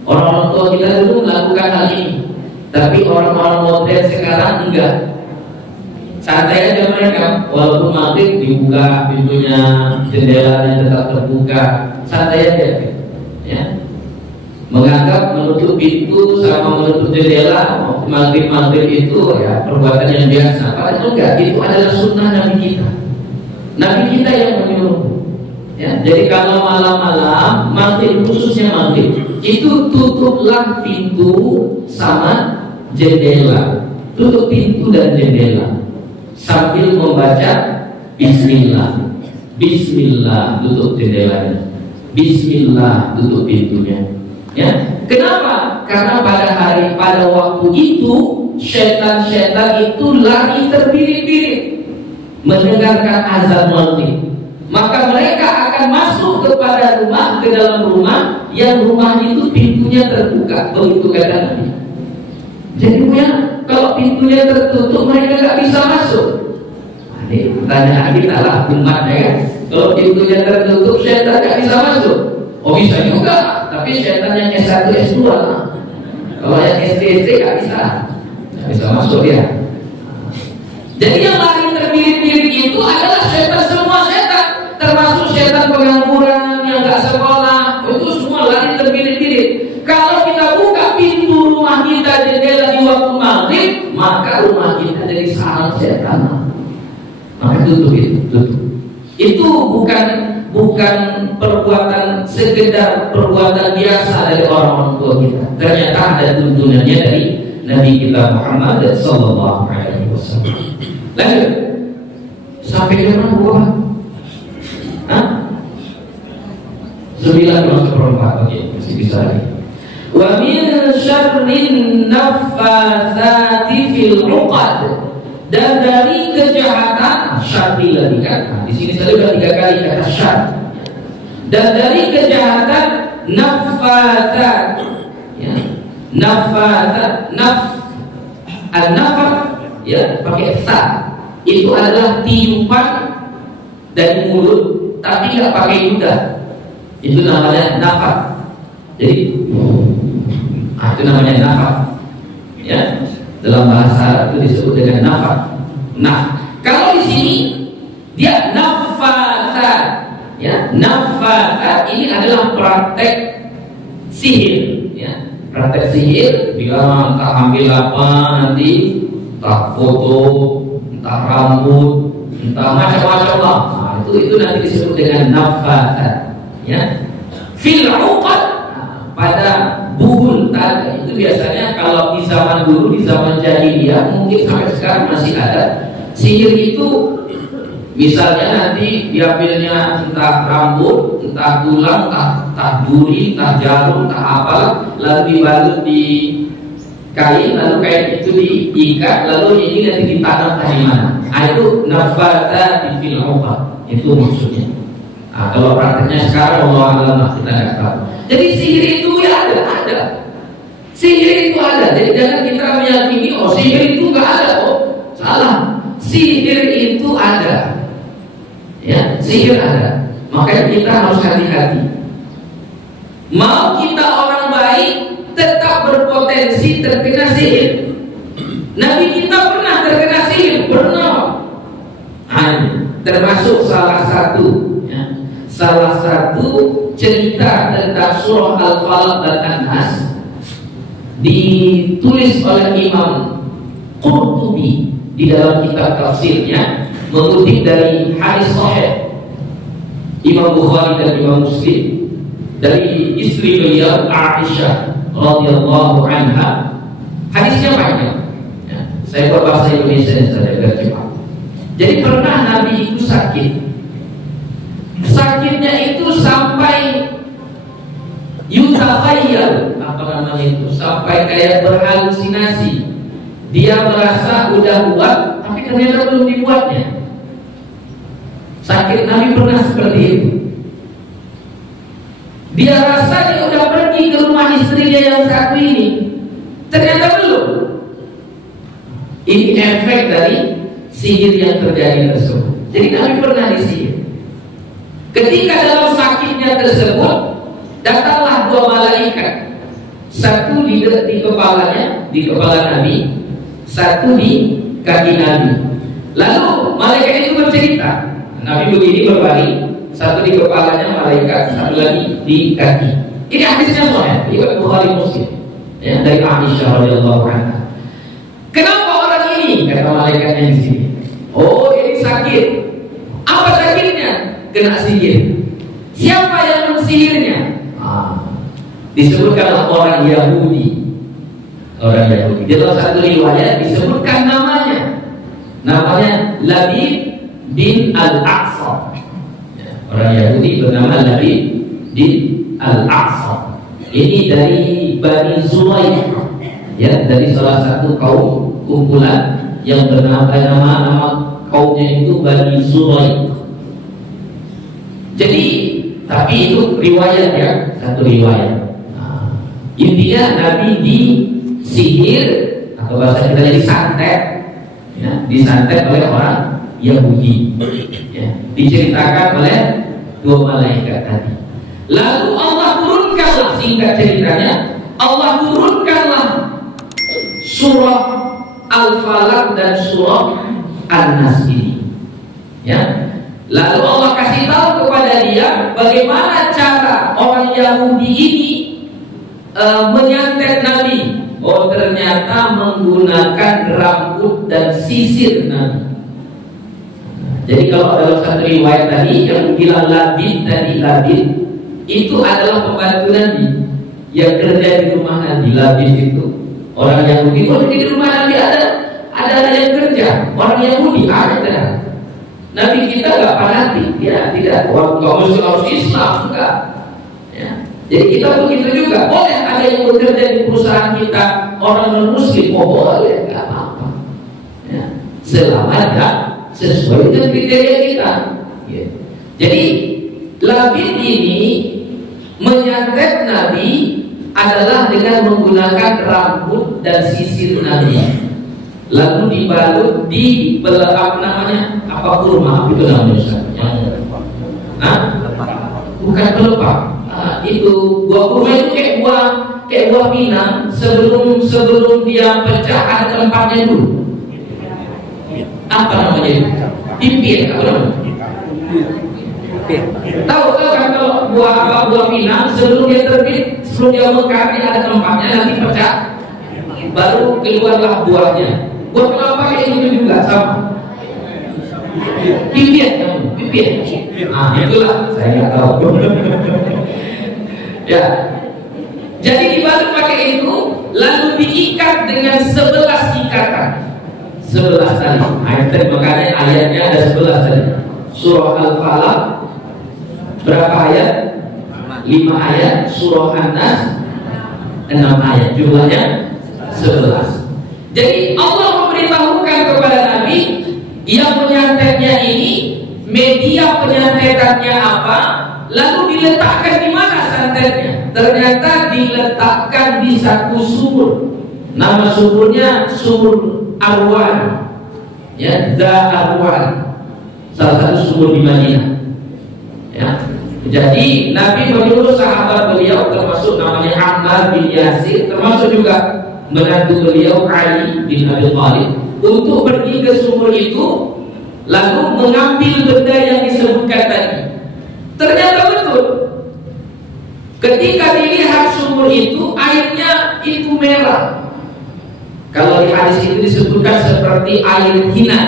Orang-orang tua kita dulu melakukan hal ini, tapi orang-orang modern sekarang enggak. Santai aja mereka, walaupun maghrib dibuka pintunya, jendelanya tetap terbuka, santai aja, ya. Menganggap menutup pintu sama menutup jendela maghrib itu ya perbuatan yang biasa. Padahal enggak, itu adalah sunnah Nabi kita. Nabi kita yang menyuruh. Ya, jadi kalau malam-malam, maghrib khususnya maghrib, itu tutuplah pintu sama jendela, tutup pintu dan jendela. Sambil membaca Bismillah, Bismillah, tutup jendelanya, Bismillah, tutup pintunya. Ya, kenapa? Karena pada waktu itu setan-setan itu lari terbirit-birit mendengarkan azan maghrib. Maka mereka akan masuk kepada rumah, ke dalam rumah yang rumah itu pintunya terbuka. Begitu kata Nabi. Jadi ya, kalau pintunya tertutup mereka nggak bisa masuk. Ini pertanyaan kita lah umatnya kan. Kalau pintunya tertutup setan nggak bisa masuk. Oh bisa juga, tapi setan yang S1 S2 lah. Kalau yang SD nggak bisa masuk ya. Jadi yang lari terbirit-birit itu adalah setan, semua setan, termasuk setan pengangguran yang nggak sekolah, itu semua lari terbirit-birit. Kalau kita buka pintu rumah kita, jendela di waktu maghrib, maka rumah kita jadi sarang setan. Maka tutup itu, tutup. Itu bukan perbuatan sekedar perbuatan biasa dari orang tua kita. Ternyata ada tuntunannya dari Nabi kita Muhammad sallallahu alaihi wasallam. Lanjut. Sampai ke mana buah? Hah? 9:4. Oke, masih bisa lagi. Wa min syarrin naffatsati fil 'uqad. Dan dari kejahatan syarri lagi kan. Nah, di sini saya sudah 3 kali kata syarr. Dan dari kejahatan naffatsat, ya. Naffatsat, an-nafath, ya, pakai ta. Itu adalah tiupan dari mulut tapi nggak pakai ludah. Itu namanya nafas. Jadi itu namanya nafas. Ya, dalam bahasa Arab itu disebut dengan nafas. Nah, kalau di sini dia nafasat, ya, nafasat ini adalah praktek sihir, ya, praktek sihir. Bila entah ambil apa nanti, entah foto, entah rambut, entah macam-macam lah. Nah, itu nanti disebut dengan nafasat, ya. Fil 'uqad, pada buhul tadi. Itu biasanya kalau di zaman dulu, di zaman jahiliyah, mungkin sampai sekarang masih ada. Sihir itu misalnya nanti diambilnya entah rambut, entah tulang, entah duri, entah jarum, entah apa, lalu dibalut di kain, lalu kain itu diikat, lalu ini nanti ditanam di mana. Nah, itu nafata fil 'uqad, itu maksudnya. Nah, kalau prakteknya sekarang Allah alam kita nggak tahu. Jadi sihir itu ya ada. Sihir itu ada. Jadi jangan kita meyakini oh sihir itu nggak ada. Oh salah. Sihir itu ada. Ya, sihir ada. Makanya kita harus hati-hati. Mau kita orang baik, tetap berpotensi terkena sihir. Nabi kita pernah terkena sihir, pernah. Termasuk salah satu cerita tentang surah Al-Falaq dan An-Nas ditulis oleh Imam Qurtubi di dalam kitab tafsirnya, mengutip dari hadis sahih Imam Bukhari dan Imam Muslim dari istri beliau Aisyah radhiyallahu anha. Hadisnya panjang. Ya, saya berbahasa Indonesia saja biar cepat. Jadi pernah Nabi itu sakit. Sakitnya itu sampai yutakhayal, apa namanya itu, sampai kayak berhalusinasi. Dia merasa udah buat, tapi ternyata belum dibuatnya. Sakit Nabi pernah seperti itu. Dia rasa dia udah pergi ke rumah istrinya yang satu ini, ternyata belum. Ini efek dari sihir yang terjadi tersebut. Jadi Nabi pernah disihir. Ketika dalam sakitnya tersebut, datanglah dua malaikat. Satu di kepalanya, di kepala Nabi, satu di kaki Nabi. Lalu malaikat itu bercerita, Nabi begini berbalik, satu di kepalanya malaikat, satu lagi di kaki. Ini hadisnya sahih, riwayat Bukhari Muslim, ya, dari Aisyah radhiyallahu anha. Kenapa orang ini, kata malaikatnya di sini? Oh, ini sakit. Apa sakitnya? Kena sihir. Siapa yang mensihirnya? Disebutkanlah orang Yahudi. Orang Yahudi. Di dalam satu riwayat disebutkan namanya. Namanya Labid bin Al-Aqsa. Orang Yahudi bernama Labid bin Al-Aqsa. Ini dari Bani Zulaik, ya, dari salah satu kaum kumpulan yang bernama nama kaumnya itu Bani Zulaik. Jadi, tapi itu riwayat ya, satu riwayat. Intinya Nabi disihir atau bahasa kita jadi santet, ya, disantet oleh orang Yahudi, ya, diceritakan oleh dua malaikat tadi. Lalu Allah turunkanlah, singkat ceritanya, Allah turunkanlah surah Al-Falaq dan surah An-Nas ini, ya. Lalu Allah kasih tahu kepada dia bagaimana cara orang Yahudi ini menyantet Nabi. Oh, ternyata menggunakan rambut dan sisir Nabi. Jadi kalau dalam satu riwayat tadi yang bilang Labid tadi, Labid itu adalah pembantu Nabi yang kerja di rumah Nabi. Labid itu orang Yahudi. Oh, di rumah Nabi ada yang kerja orang Yahudi, ada. Nabi kita nggak fanatik, ya, tidak. Kalau harus Islam, enggak. Ya. Jadi kita begitu juga. Boleh ada yang bekerja di perusahaan kita orang non-Muslim, oh boleh, nggak apa-apa. Ya. Selama tidak sesuai dengan kriteria kita. Ya. Jadi Labid ini menyantet Nabi adalah dengan menggunakan rambut dan sisir Nabi. Lalu dibalut di apa kurma itu namanya Ustaz? Bukan pelepah. Itu buah kurma itu kayak buah pinang, sebelum dia pecah ada tempatnya dulu. Apa namanya itu? Pipit, apa namanya? Tahu kan kalau buah pinang sebelum dia terbit, sebelum dia mekar dia ada tempatnya, nanti pecah, baru keluarlah buahnya. Buat kelapa kayak gitu juga sama. Pipit. Itulah saya nggak tahu. Ya. Jadi dibalut pakai itu, lalu diikat dengan 11 ikatan. 11 tali. Makanya ayatnya ada 11 tali. Surah Al-Falaq berapa ayat? 5 ayat. Surah An-Nas 6 ayat. Jumlahnya 11. Jadi Allah memberitahukan kepada Nabi yang penyantetnya ini, media penyantetannya apa, lalu diletakkan di mana santetnya? Ternyata diletakkan di satu sumur. Nama sumurnya sumur Arwan, ya, Da Arwan, salah satu sumur di Madinah. Ya. Jadi Nabi menyuruh sahabat beliau, termasuk namanya Ammar bin Yasir, termasuk juga menantu beliau Ali bin Abi Thalib, untuk pergi ke sumur itu, lalu mengambil benda yang disebutkan tadi. Ternyata betul. Ketika dilihat sumur itu, airnya itu merah. Kalau di hadis itu disebutkan seperti air hina.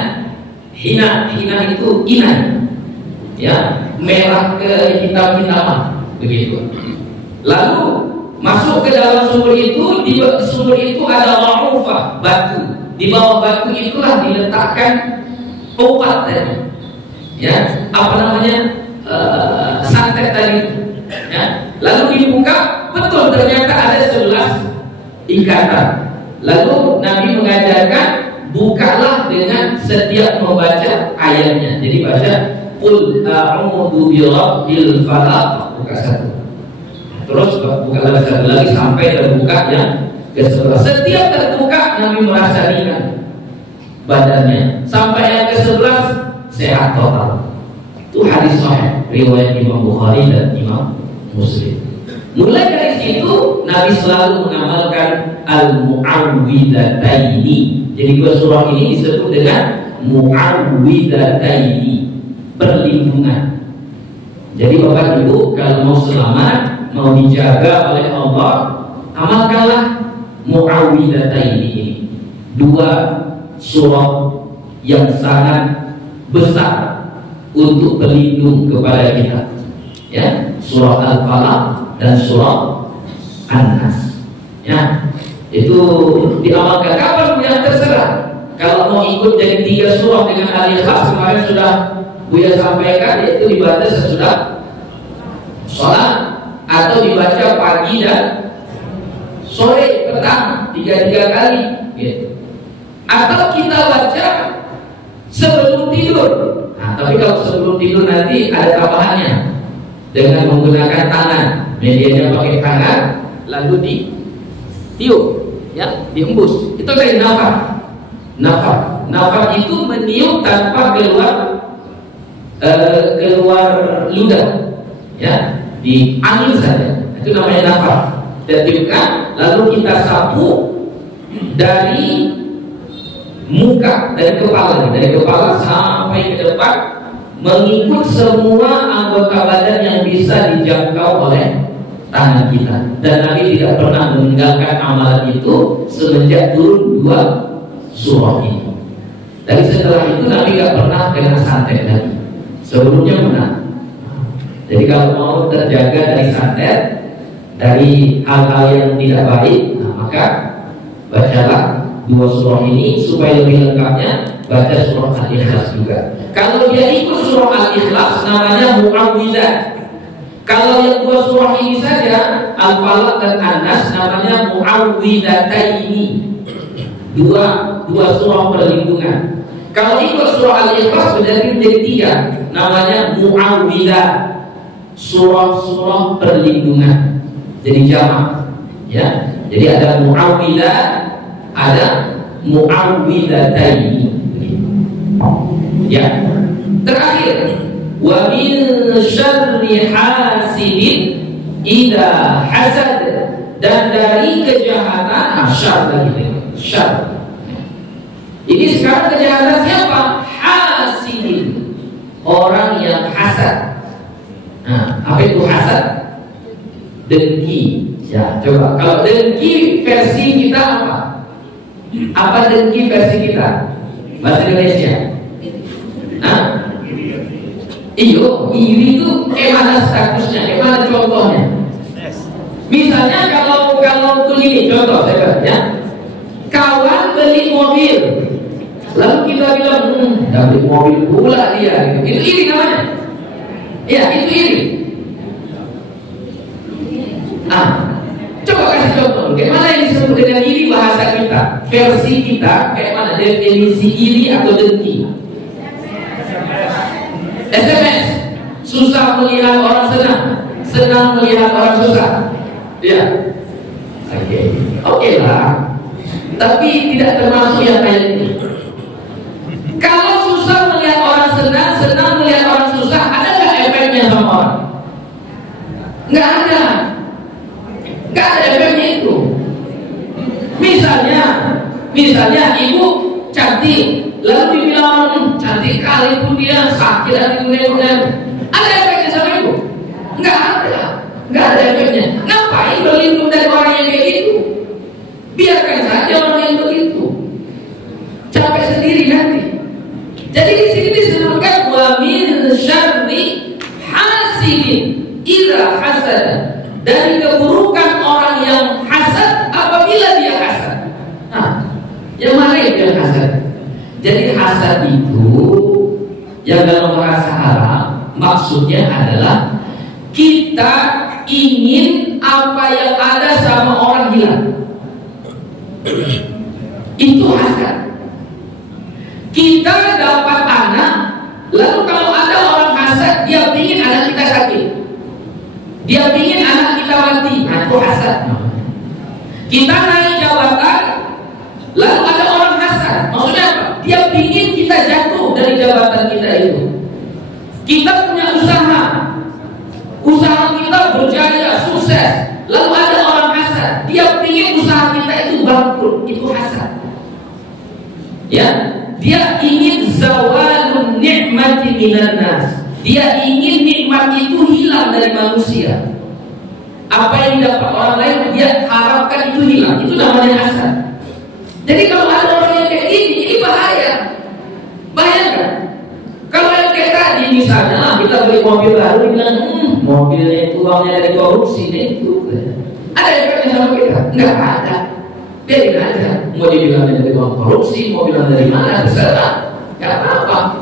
Hina itu inai, ya, merah ke hitam-hitaman, begitu. Lalu masuk ke dalam sumur itu. Di sumur itu ada ra'ufah, batu. Di bawah batu itulah diletakkan obat tadi, ya, apa namanya, santet tadi, ya. Lalu dibuka, betul, ternyata ada 11 ikatan. Lalu Nabi mengajarkan, bukalah dengan setiap membaca ayatnya. Jadi baca Qul a'udzu birabbil falaq, buka satu. Terus buka lagi satu lagi sampai terbuka yang ke-11. Setiap terbuka Nabi merasa ringan badannya. Sampai yang ke-11 sehat total. Itu hadis sahih riwayat Imam Bukhari dan Imam Muslim. Mulai dari situ Nabi selalu mengamalkan al-mu'awwidataini. Jadi dua surah ini disebut dengan mu'awwidataini, perlindungan. Jadi Bapak Ibu kalau mau selamat, mau dijaga oleh Allah, amalkanlah mu'awwidataini ini. Dua surah yang sangat besar untuk berlindung kepada kita, ya, surah Al-Falaq dan surah An-Nas, ya. Itu diamalkan kapan yang terserah. Kalau mau ikut jadi 3 surah dengan Al-Ikhlas, kemarin sudah Buya sampaikan, yaitu dibaca sesudah sholat atau dibaca pagi dan sore, petang, 3 kali, gitu. Atau kita baca sebelum tidur. Nah, tapi kalau sebelum tidur nanti ada tambahannya, dengan menggunakan tangan, medianya pakai tangan, lalu ditiup, ya, diembus. Itu dari nafas. Nafas itu meniup tanpa keluar ludah, ya, di angin saja. Itu namanya nafas. Dan tiupkan, lalu kita sapu dari muka, dari kepala sampai ke depan, mengikut semua anggota badan yang bisa dijangkau oleh tangan kita. Dan Nabi tidak pernah meninggalkan amalan itu semenjak turun 2 surah ini. Tapi setelah itu Nabi tidak pernah kena santet lagi. Sebelumnya pernah. Jadi kalau mau terjaga dari santet, dari hal-hal yang tidak baik, nah, maka bacalah 2 surah ini. Supaya lebih lengkapnya, baca surah Al-Ikhlas juga. Kalau dia ikut surah Al-Ikhlas, namanya mu'awwidzah. Kalau yang 2 surah ini saja, Al-Falaq dan An-Nas, namanya mu'awwidataini. Dua surah perlindungan. Kalau ikut surah Al-Ikhlas berarti menjadi 3, namanya mu'awwidzah, surah-surah perlindungan. Jadi jamak, ya. Jadi ada mu'awwidzah, ada mu'awwidataini. Ya. Terakhir, wa min syarri hasidin idza hasad, dan dari kejahatan syar lagi. Syar. Ini sekarang kejahatan siapa? Hasidin, orang yang hasad. Nah, apa itu hasad? Dengki. Ya, coba kalau dengki versi kita apa? Apa dengki versi kita? Bahasa Indonesia. Nah, iyo, iri itu mana statusnya? Mana contohnya? Misalnya kalau begini, contoh saya ya. Kawan beli mobil, lalu kita bilang, beli mobil pula dia, gitu. Itu iri namanya. Ya, itu iri. Coba kasih contoh. Bagaimana yang disebut dengan iri bahasa kita? Versi kita, kayak mana definisi iri atau dengki? SMS. Susah melihat orang senang. senang melihat orang susah? Ya. Oke lah. Tapi tidak termasuk yang kayak ini. Kalau susah melihat orang senang, senang melihat orang susah, ada nggak efeknya sama orang? Nggak ada. Nggak ada efeknya itu. Misalnya ibu cantik, lalu dibilang cantik kali pun dia sakit hati kemudian. Ada efeknya sama ibu? Nggak ada efeknya. Ngapain berlindung dari orang yang kayak gitu? Biarkan saja orang yang begitu. Capek sendiri nanti. Jadi di sini disebutkan wa min syarri hasidin idza hasad. Dari keburukan orang yang hasad apabila dia hasad. Nah, yang mana itu yang hasad? Jadi hasad itu yang dalam bahasa Arab maksudnya adalah kita ingin apa yang ada sama orang hilang. Itu hasad. Kita dapat anak, lalu kalau ada orang hasad, dia ingin anak kita sakit, dia ingin anak kita mati. Nah, itu hasad. Kita naik jabatan, lalu ada orang hasad. Maksudnya apa? Dia ingin kita jatuh dari jabatan kita itu. Kita punya usaha kita berjaya, sukses, lalu ada orang hasad, dia ingin usaha kita itu bangkrut. Itu hasad. Ya, dia ingin zawalun ni'mati minan nas. Dia ingin nikmat itu hilang dari manusia. Apa yang didapat orang lain dia harapkan itu hilang. Itu namanya hasad. Jadi kalau ada orang yang kayak ini bahaya. Bayangkan kalau yang kayak tadi misalnya kita beli mobil baru, bilang mobilnya itu uangnya dari korupsi itu. Ada efeknya sama kita? Enggak ada. Biarin aja. Mau dibilang dari uang korupsi, mau bilang dari mana, terserah. Gak apa-apa.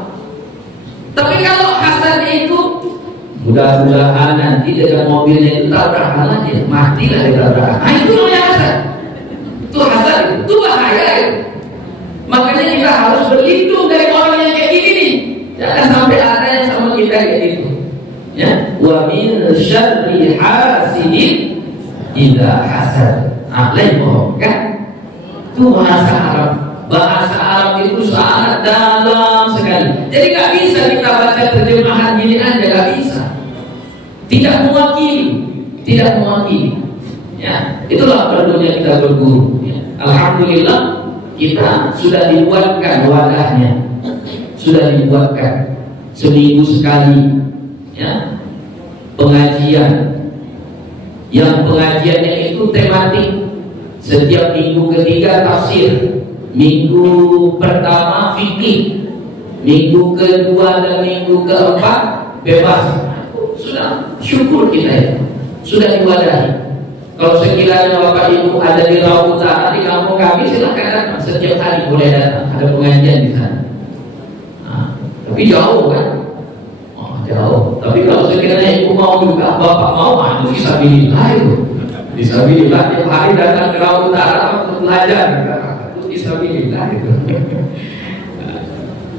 Tapi kalau hasad itu mudah-mudahan nanti dengan mobilnya itu tabrakan aja, matilah di tabrakan. Nah, itu namanya hasad. Itu hasad, itu bahaya itu. Makanya kita harus berlindung dari orang yang kayak gini nih. Jangan sampai ada yang sama kita kayak gitu. Ya, wa min syarri hasidin idza hasad. Lain bohong kan? Itu bahasa Arab. Bahasa Arab itu sangat dalam sekali. Jadi gak bisa kita baca terjemahan gini aja, gak bisa. Tidak mewakili. Ya, itulah perlunya kita berguru. Ya. Alhamdulillah kita sudah dibuatkan wadahnya, sudah dibuatkan seminggu sekali. Ya, pengajian. Yang pengajiannya itu tematik. Setiap minggu ketiga tafsir, minggu pertama fikih, minggu kedua dan minggu keempat bebas. Sudah syukur kita ya, sudah diwadahi. Kalau sekiranya Bapak Ibu ada di Rawa Utara di kampung kami, silakan datang. Setiap hari boleh datang, ada pengajian di sana. Nah, tapi jauh kan? Jauh. Tapi kalau sekiranya Ibu mau juga, Bapak mau, bisa bilillah itu. Bismillah, tiap hari datang ke Rawa Utara untuk belajar. Itu bismillah itu.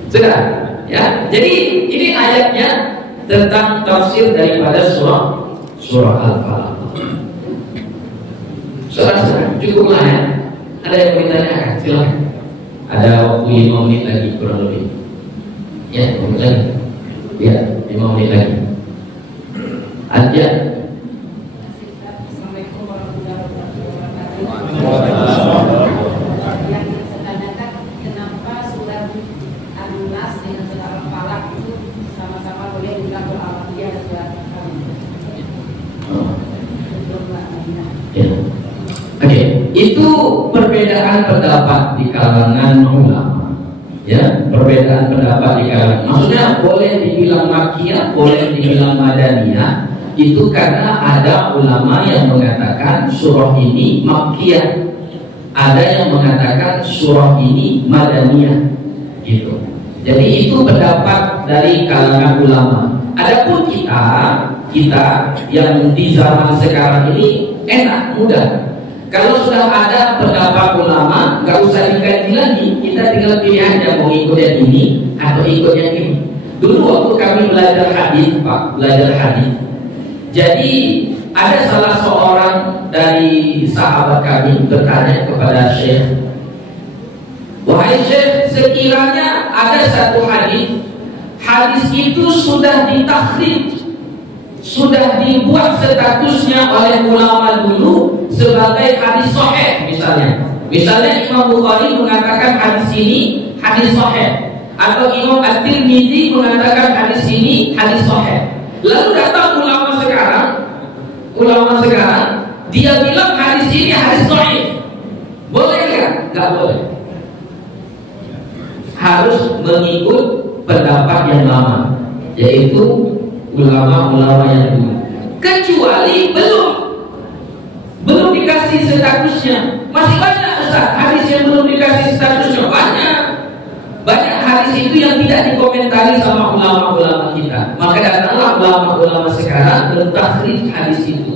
Sudah, ya. Jadi ini ayatnya tentang tafsir daripada surah Al-Falaq. Saudara, cukuplah ya. Ada yang mau ditanyakan? Silakan. Ada waktu 5 menit lagi kurang lebih. Ya, 5 menit lagi. Ya, 5 menit lagi. Aja. Kenapa surat An-Nas dengan surat Al-Falaq itu sama-sama boleh dibilang Al-Fatihah dan surat Ya. Oke, itu perbedaan pendapat di kalangan ulama. Ya, perbedaan pendapat di kalangan. Maksudnya boleh dibilang Makkiyah, boleh dibilang Madaniyah. Itu karena ada ulama yang mengatakan surah ini Makkiyah, ada yang mengatakan surah ini Madaniyah, gitu. Jadi itu pendapat dari kalangan ulama. Adapun kita yang di zaman sekarang ini enak, mudah. Kalau sudah ada pendapat ulama, nggak usah dikaji lagi. Kita tinggal pilih aja mau ikut yang ini atau ikut yang ini. Dulu waktu kami belajar hadis, Pak, belajar hadis. Jadi ada salah seorang dari sahabat kami bertanya kepada Syekh, wahai Syekh, sekiranya ada satu hadis itu sudah ditakhrij, sudah dibuat statusnya oleh ulama dulu sebagai hadis sahih, misalnya Imam Bukhari mengatakan hadis ini hadis sahih, atau Imam At-Tirmidzi mengatakan hadis ini hadis sahih. Lalu datang ulama sekarang dia bilang hadis ini hadis sahih, boleh nggak? Nggak boleh. Harus mengikut pendapat yang lama, yaitu ulama-ulama yang dulu. Kecuali belum dikasih statusnya. Masih banyak Ustaz hadis yang belum dikasih statusnya, banyak hadis itu yang tidak dikomentari sama ulama-ulama kita. Maka datanglah ulama-ulama sekarang mentakhrij hadis itu.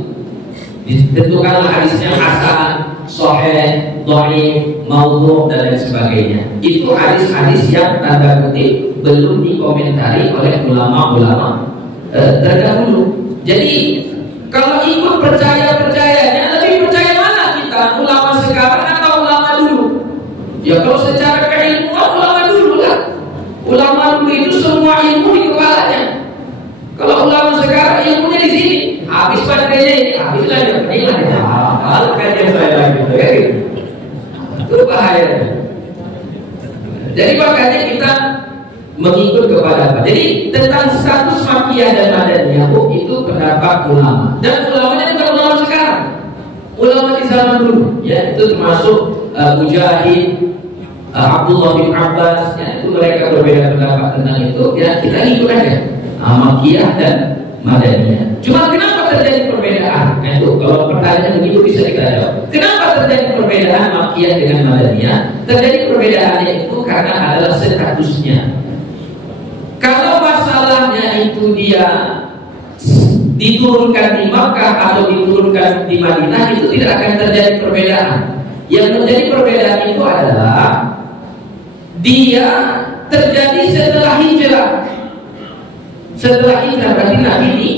Ditentukanlah hadisnya hasan, sahih, dhaif, maudhu' dan lain sebagainya. Itu hadis-hadis yang tanda kutip belum dikomentari oleh ulama-ulama terdahulu. Jadi kalau ikut percayanya, lebih percaya mana kita, ulama sekarang atau ulama dulu? Ya kalau secara keilmuan ulama dulu lah. Ulama dulu itu semua ilmu di kepalanya. Kalau ulama sekarang ilmunya di sini, habis baterainya ini, habis lagi baterainya. Kalau kajian saya lagi, itu bahaya. Jadi makanya kita mengikut kepada apa? Jadi tentang status makiyah dan madaniyah itu pendapat ulama. Dan ulamanya bukan ulama sekarang, ulama di zaman dulu. Ya, itu termasuk Mujahid, Abdullah bin Abbas. Ya, itu mereka berbeda pendapat tentang itu. Ya, kita ikut aja. Makiyah dan madaniyah. Cuma kenapa terjadi perbedaan? Nah, itu kalau pertanyaan begitu bisa kita jawab. Kenapa terjadi perbedaan makiyah dengan madaniyah? Terjadi perbedaannya itu karena adalah statusnya. Kalau masalahnya itu dia diturunkan di Makkah atau diturunkan di Madinah, itu tidak akan terjadi perbedaan. Yang menjadi perbedaan itu adalah dia terjadi setelah hijrah. Setelah hijrah berarti Nabi di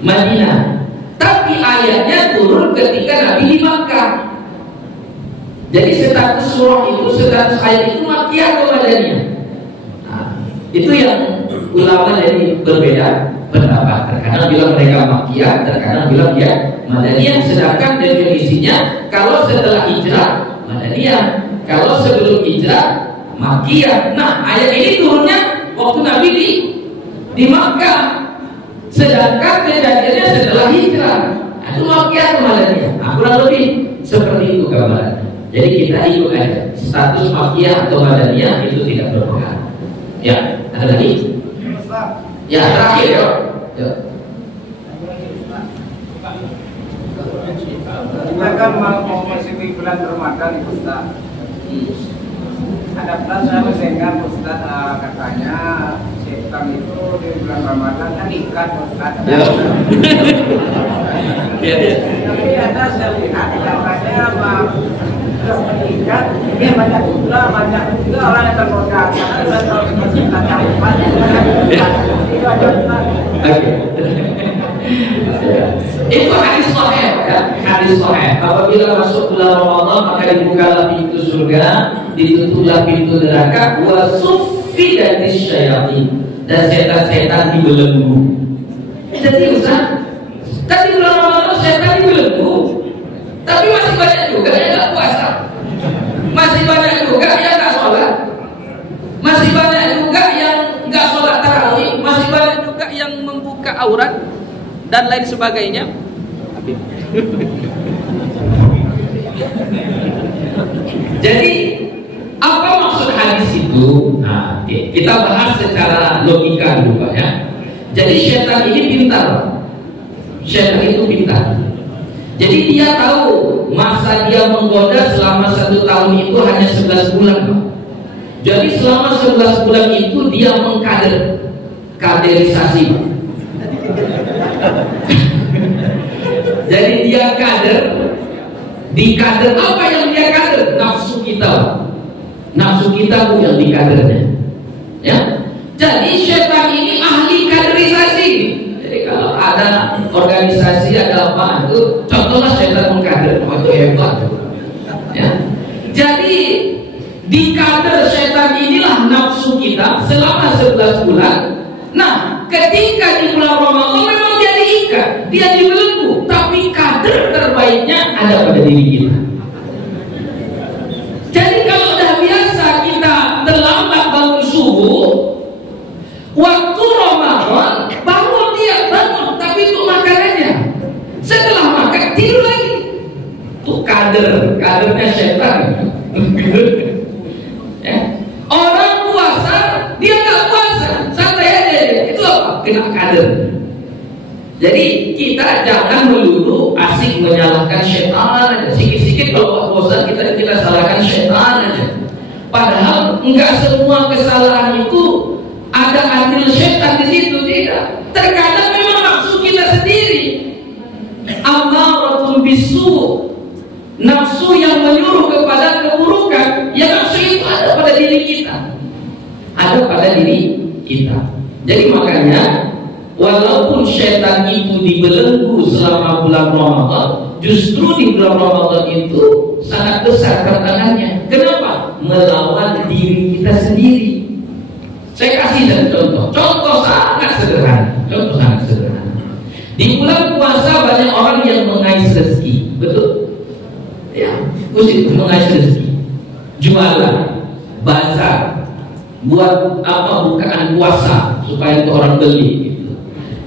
Madinah, tapi ayatnya turun ketika Nabi di Makkah. Jadi status surah itu, status ayat itu makiyah atau madaniyah? Itu yang ulama jadi berbeda pendapat. Terkadang bilang mereka makiyah, terkadang bilang ya madaniyah. Sedangkan definisinya kalau setelah hijrah madaniyah, kalau sebelum hijrah makiyah. Nah, ayat ini turunnya waktu Nabi di Makkah, sedangkan kejadiannya setelah hijrah. Itu makiyah atau madaniyah? Kurang lebih seperti itu gambarannya. Jadi kita ikut aja. Status makiyah atau madaniyah itu tidak berpengaruh. Ya, ada lagi? Ya, terakhir ya. Kita kan mau memasuki bulan Ramadan itu Ustaz. Ada pula saya mendengar Ustaz katanya setan itu di bulan Ramadan kan ikat Ustaz. Tapi ada saya lihat yang katanya mengikat, dia banyak juga orang yang tergoda. Karena kalau kita campur, itu ada itu hadis sahih ya, hadis sahih. Apabila masuk bulan Ramadan maka dibukalah pintu surga, ditutuplah pintu neraka, wa suffidatis syayatin, dan setan-setan dibelenggu. Jadi Ustaz, tadi bulan Ramadan setan dibelenggu, tapi masih banyak juga yang nggak puasa, masih banyak juga yang nggak sholat, masih banyak juga yang nggak sholat tarawih, masih banyak juga yang membuka aurat dan lain sebagainya. Jadi apa maksud hadis itu? Nah, kita bahas secara logika dulu Pak ya. Jadi syaitan ini pintar, syaitan itu pintar. Jadi dia tahu masa dia menggoda selama 1 tahun itu hanya 11 bulan Pak. Jadi selama 11 bulan itu dia kaderisasi Pak. Jadi dia di kader apa yang dia kader? Nafsu kita, nafsu kita bu yang di kadernya. Ya, jadi syaitan ini ahli kaderisasi. Jadi kalau ada organisasi, ada apa itu, contohlah setan mengkader, itu hebat. Ya. Jadi di kader setan inilah nafsu kita selama 11 bulan. Nah, ketika di bulan Ramadan memang dia diikat, dia dibelenggu, tapi kader terbaiknya ada pada diri kita. Jadi kalau udah biasa kita terlambat bangun subuh, waktu Ramadan bangun dia bangun, tapi untuk makan aja. Setelah makan tidur lagi. Itu kadernya setan. Ya. Orang puasa dia nggak puasa, santai aja. Itu apa? Kena kader. Jadi kita jangan melulu asik menyalahkan setan aja. Sikit-sikit kalau bosan kita salahkan setan aja. Padahal enggak semua kesalahan itu ada andil setan di situ, tidak. Terkadang memang nafsu kita sendiri. Ammaratun bisu, nafsu yang menyuruh kepada keburukan. Ya nafsu itu ada pada diri kita. Ada pada diri kita. Jadi makanya walaupun setan itu dibelenggu selama bulan Ramadan, justru di bulan Ramadan itu sangat besar tantangannya. Kenapa? Melawan diri kita sendiri. Saya kasih satu contoh sangat sederhana. Di bulan puasa banyak orang yang mengais rezeki, betul? Ya, mesti mengais rezeki. Jualan, bazar, buat apa bukaan puasa supaya itu orang beli.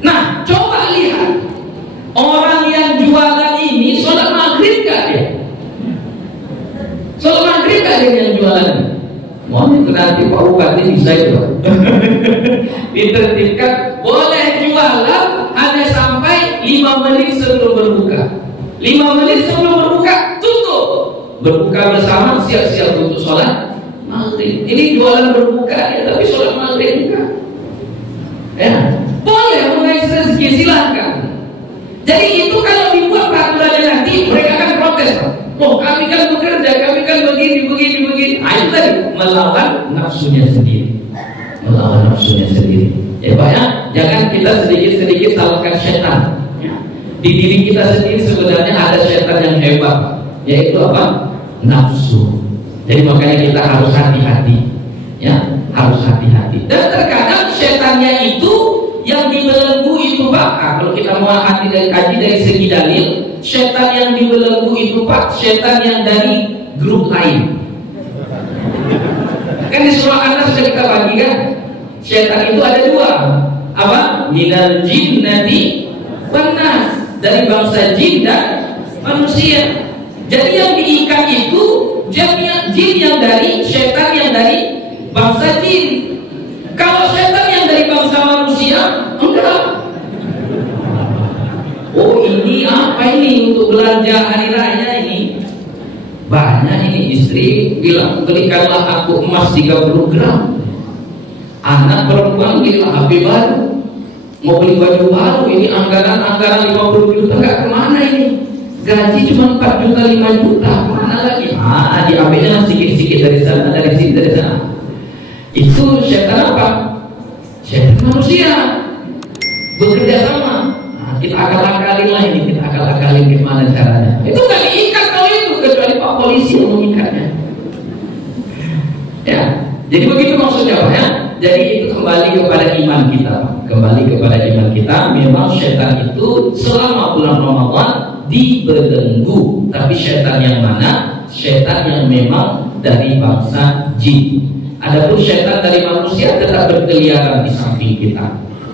Nah, coba lihat orang yang jualan ini sholat maghrib gak dia? Sholat maghrib gak dia yang jualan? Mohon itu nanti Pak Bupati bisa itu ditertibkan, boleh jualan hanya sampai 5 menit sebelum berbuka. 5 menit sebelum berbuka tutup. Berbuka bersama, siap-siap untuk sholat maghrib. Ini jualan berbuka ya, tapi sholat maghrib juga. Ya, boleh mengais rezeki, silahkan. Jadi itu kalau dibuat peraturannya nanti mereka akan protes. Oh, kami kan bekerja, kami kan begini. Itu tadi melawan nafsunya sendiri. Ya Pak ya, jangan kita sedikit-sedikit salahkan setan. Ya. Di diri kita sendiri sebenarnya ada setan yang hebat, yaitu apa? Nafsu. Jadi makanya kita harus hati-hati. Ya, harus hati-hati. Dan terkadang setannya itu yang dibelenggu itu Pak. Kalau kita mau hati dari kaji dari segi dalil, setan yang dibelenggu itu Pak, setan yang dari grup lain. Kan di surah An-Nas sudah kita bagi kan, setan itu ada 2. Apa? Minal jinnati wan nas, dari bangsa jin dan manusia. Jadi yang diikat itu jin yang dari, setan yang dari bangsa jin. Kalau setan yang dari bangsa manusia, enggak. Oh ini apa ini untuk belanja hari raya ini? Banyak ini, istri bilang belikanlah aku emas 30 gram. Anak perempuan bilang HP baru, mau beli baju baru. Ini anggaran 50 juta, enggak kemana ini? Gaji cuma 4 juta 5 juta, mana lagi? Diambilnya sedikit-sedikit dari sana, dari sini, dari sana. Itu setan apa? Setan manusia bekerja sama. Kita akal-akalin lah ini, kita akal-akalin gimana caranya. Itu gak diikat kalau itu, kecuali Pak Polisi yang mengikatnya. Ya, jadi begitu maksudnya Pak ya. Jadi itu kembali kepada iman kita. Kembali kepada iman kita. Memang setan itu selama bulan Ramadan dibelenggu. Tapi setan yang mana? Setan yang memang dari bangsa jin. Adapun setan dari manusia tetap berkeliaran di samping kita.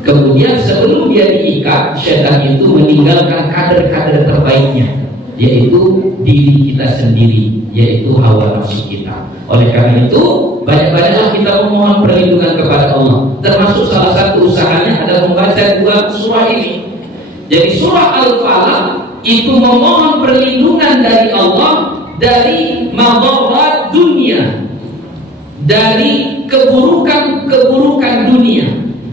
Kemudian sebelum dia diikat, setan itu meninggalkan kader-kader terbaiknya, yaitu diri kita sendiri, yaitu hawa nafsu kita. Oleh karena itu, banyak-banyaklah kita memohon perlindungan kepada Allah. Termasuk salah satu usahanya adalah membaca 2 surah ini. Jadi surah Al-Falaq itu memohon perlindungan dari Allah dari madarat dunia, dari keburukan dunia.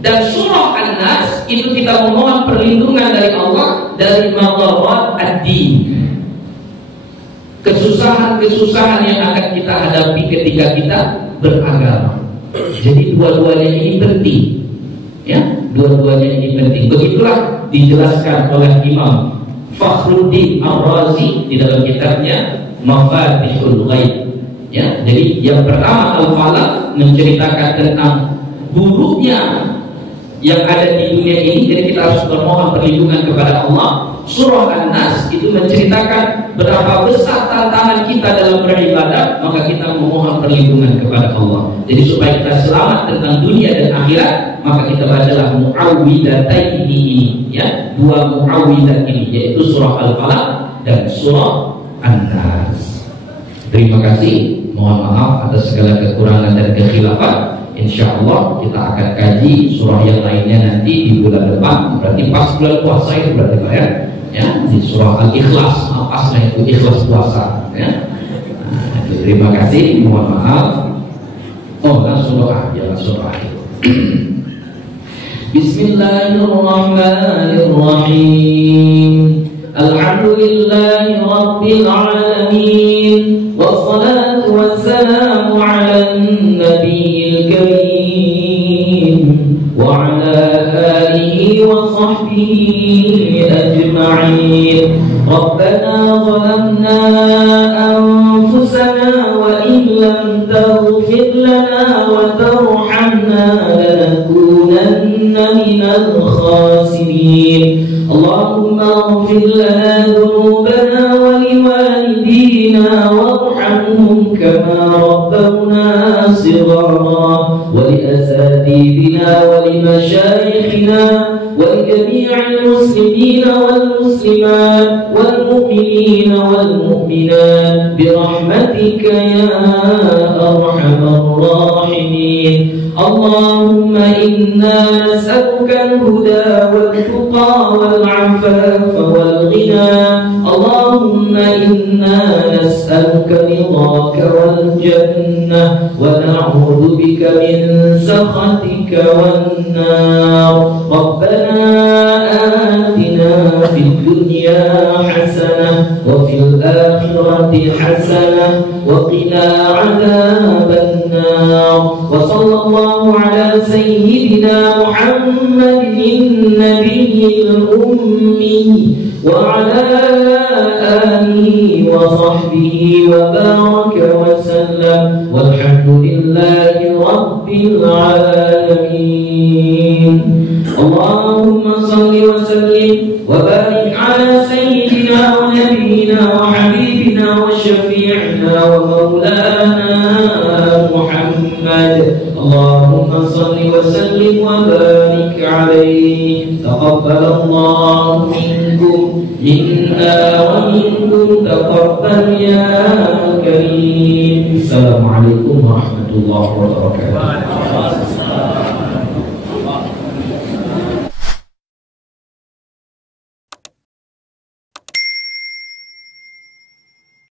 Dan surah An-Nas itu kita memohon perlindungan dari Allah dari madarat ad-din, kesusahan-kesusahan yang akan kita hadapi ketika kita beragama. Jadi dua-duanya ini penting, ya, dua-duanya ini penting. Begitulah dijelaskan oleh Imam Fakhruddin Ar-Razi di dalam kitabnya Mafatihul Ghaib. Ya, jadi yang pertama Al-Falaq menceritakan tentang buruknya yang ada di dunia ini, jadi kita harus bermohon perlindungan kepada Allah. Surah An-Nas itu menceritakan berapa besar tantangan kita dalam beribadah, maka kita memohon perlindungan kepada Allah. Jadi supaya kita selamat tentang dunia dan akhirat, maka kita bacalah mu'awwidataini ini, ya, dua mu'awwidat ini, yaitu surah Al-Falaq dan surah An-Nas. Terima kasih, mohon maaf atas segala kekurangan dan kekhilafan. Insya Allah kita akan kaji surah yang lainnya nanti di bulan depan, berarti pas bulan puasa itu berarti Pak ya, ya di surah Al-Ikhlas, pasnya itu ikhlas puasa ya. Terima kasih, mohon maaf. Oh, langsung doa, ya langsung doa. Bismillahirrahmanirrahim. Alhamdulillahi Rabbil Alamin. Wassalatu wassalamu ala nabiyil karim wa ala alihi wa sahbihi ajma'in. Rabbana zalamna anfusana wa in lam taghfir lana wa tarhamna lanakunanna minal khasirin. Allahumma ighfir lana dhunubana wa liwalidina warhamhum kama rabbawna shighara wa liasatidina wa limashayikhina wa lijami'il muslimina wal muslimat wal mu'minina wal mu'minat birahmatika ya arhamar rahimin. Allahumma inna nas'aluka al-huda wal-tuqa wal-'afafa wal-ghina. Allahumma inna nas'aluka ridhaka wal-jannah wa na'udzu bika min sakhatika wan-nar. Rabbana atina fid dunya hasanah wa fil akhirati hasanah wa qina 'adzaban nar. Wa sallallahu ala sayyidina Muhammadin nabiyil ummi wa ala alihi wa sahbihi wa baraka wa sallam. Walhamdulillahi rabbil alamin. Allahumma salli wa sallim wa barik ala sayyidina wa nabiyyina wa habibina wa syafi'ina wa maulana Muhammad. Allahumma salli wa sallim wa barik alaihi. Taqabbalallahu minkum minna wa minkum taqabbal ya karim. Assalamualaikum warahmatullahi wabarakatuh.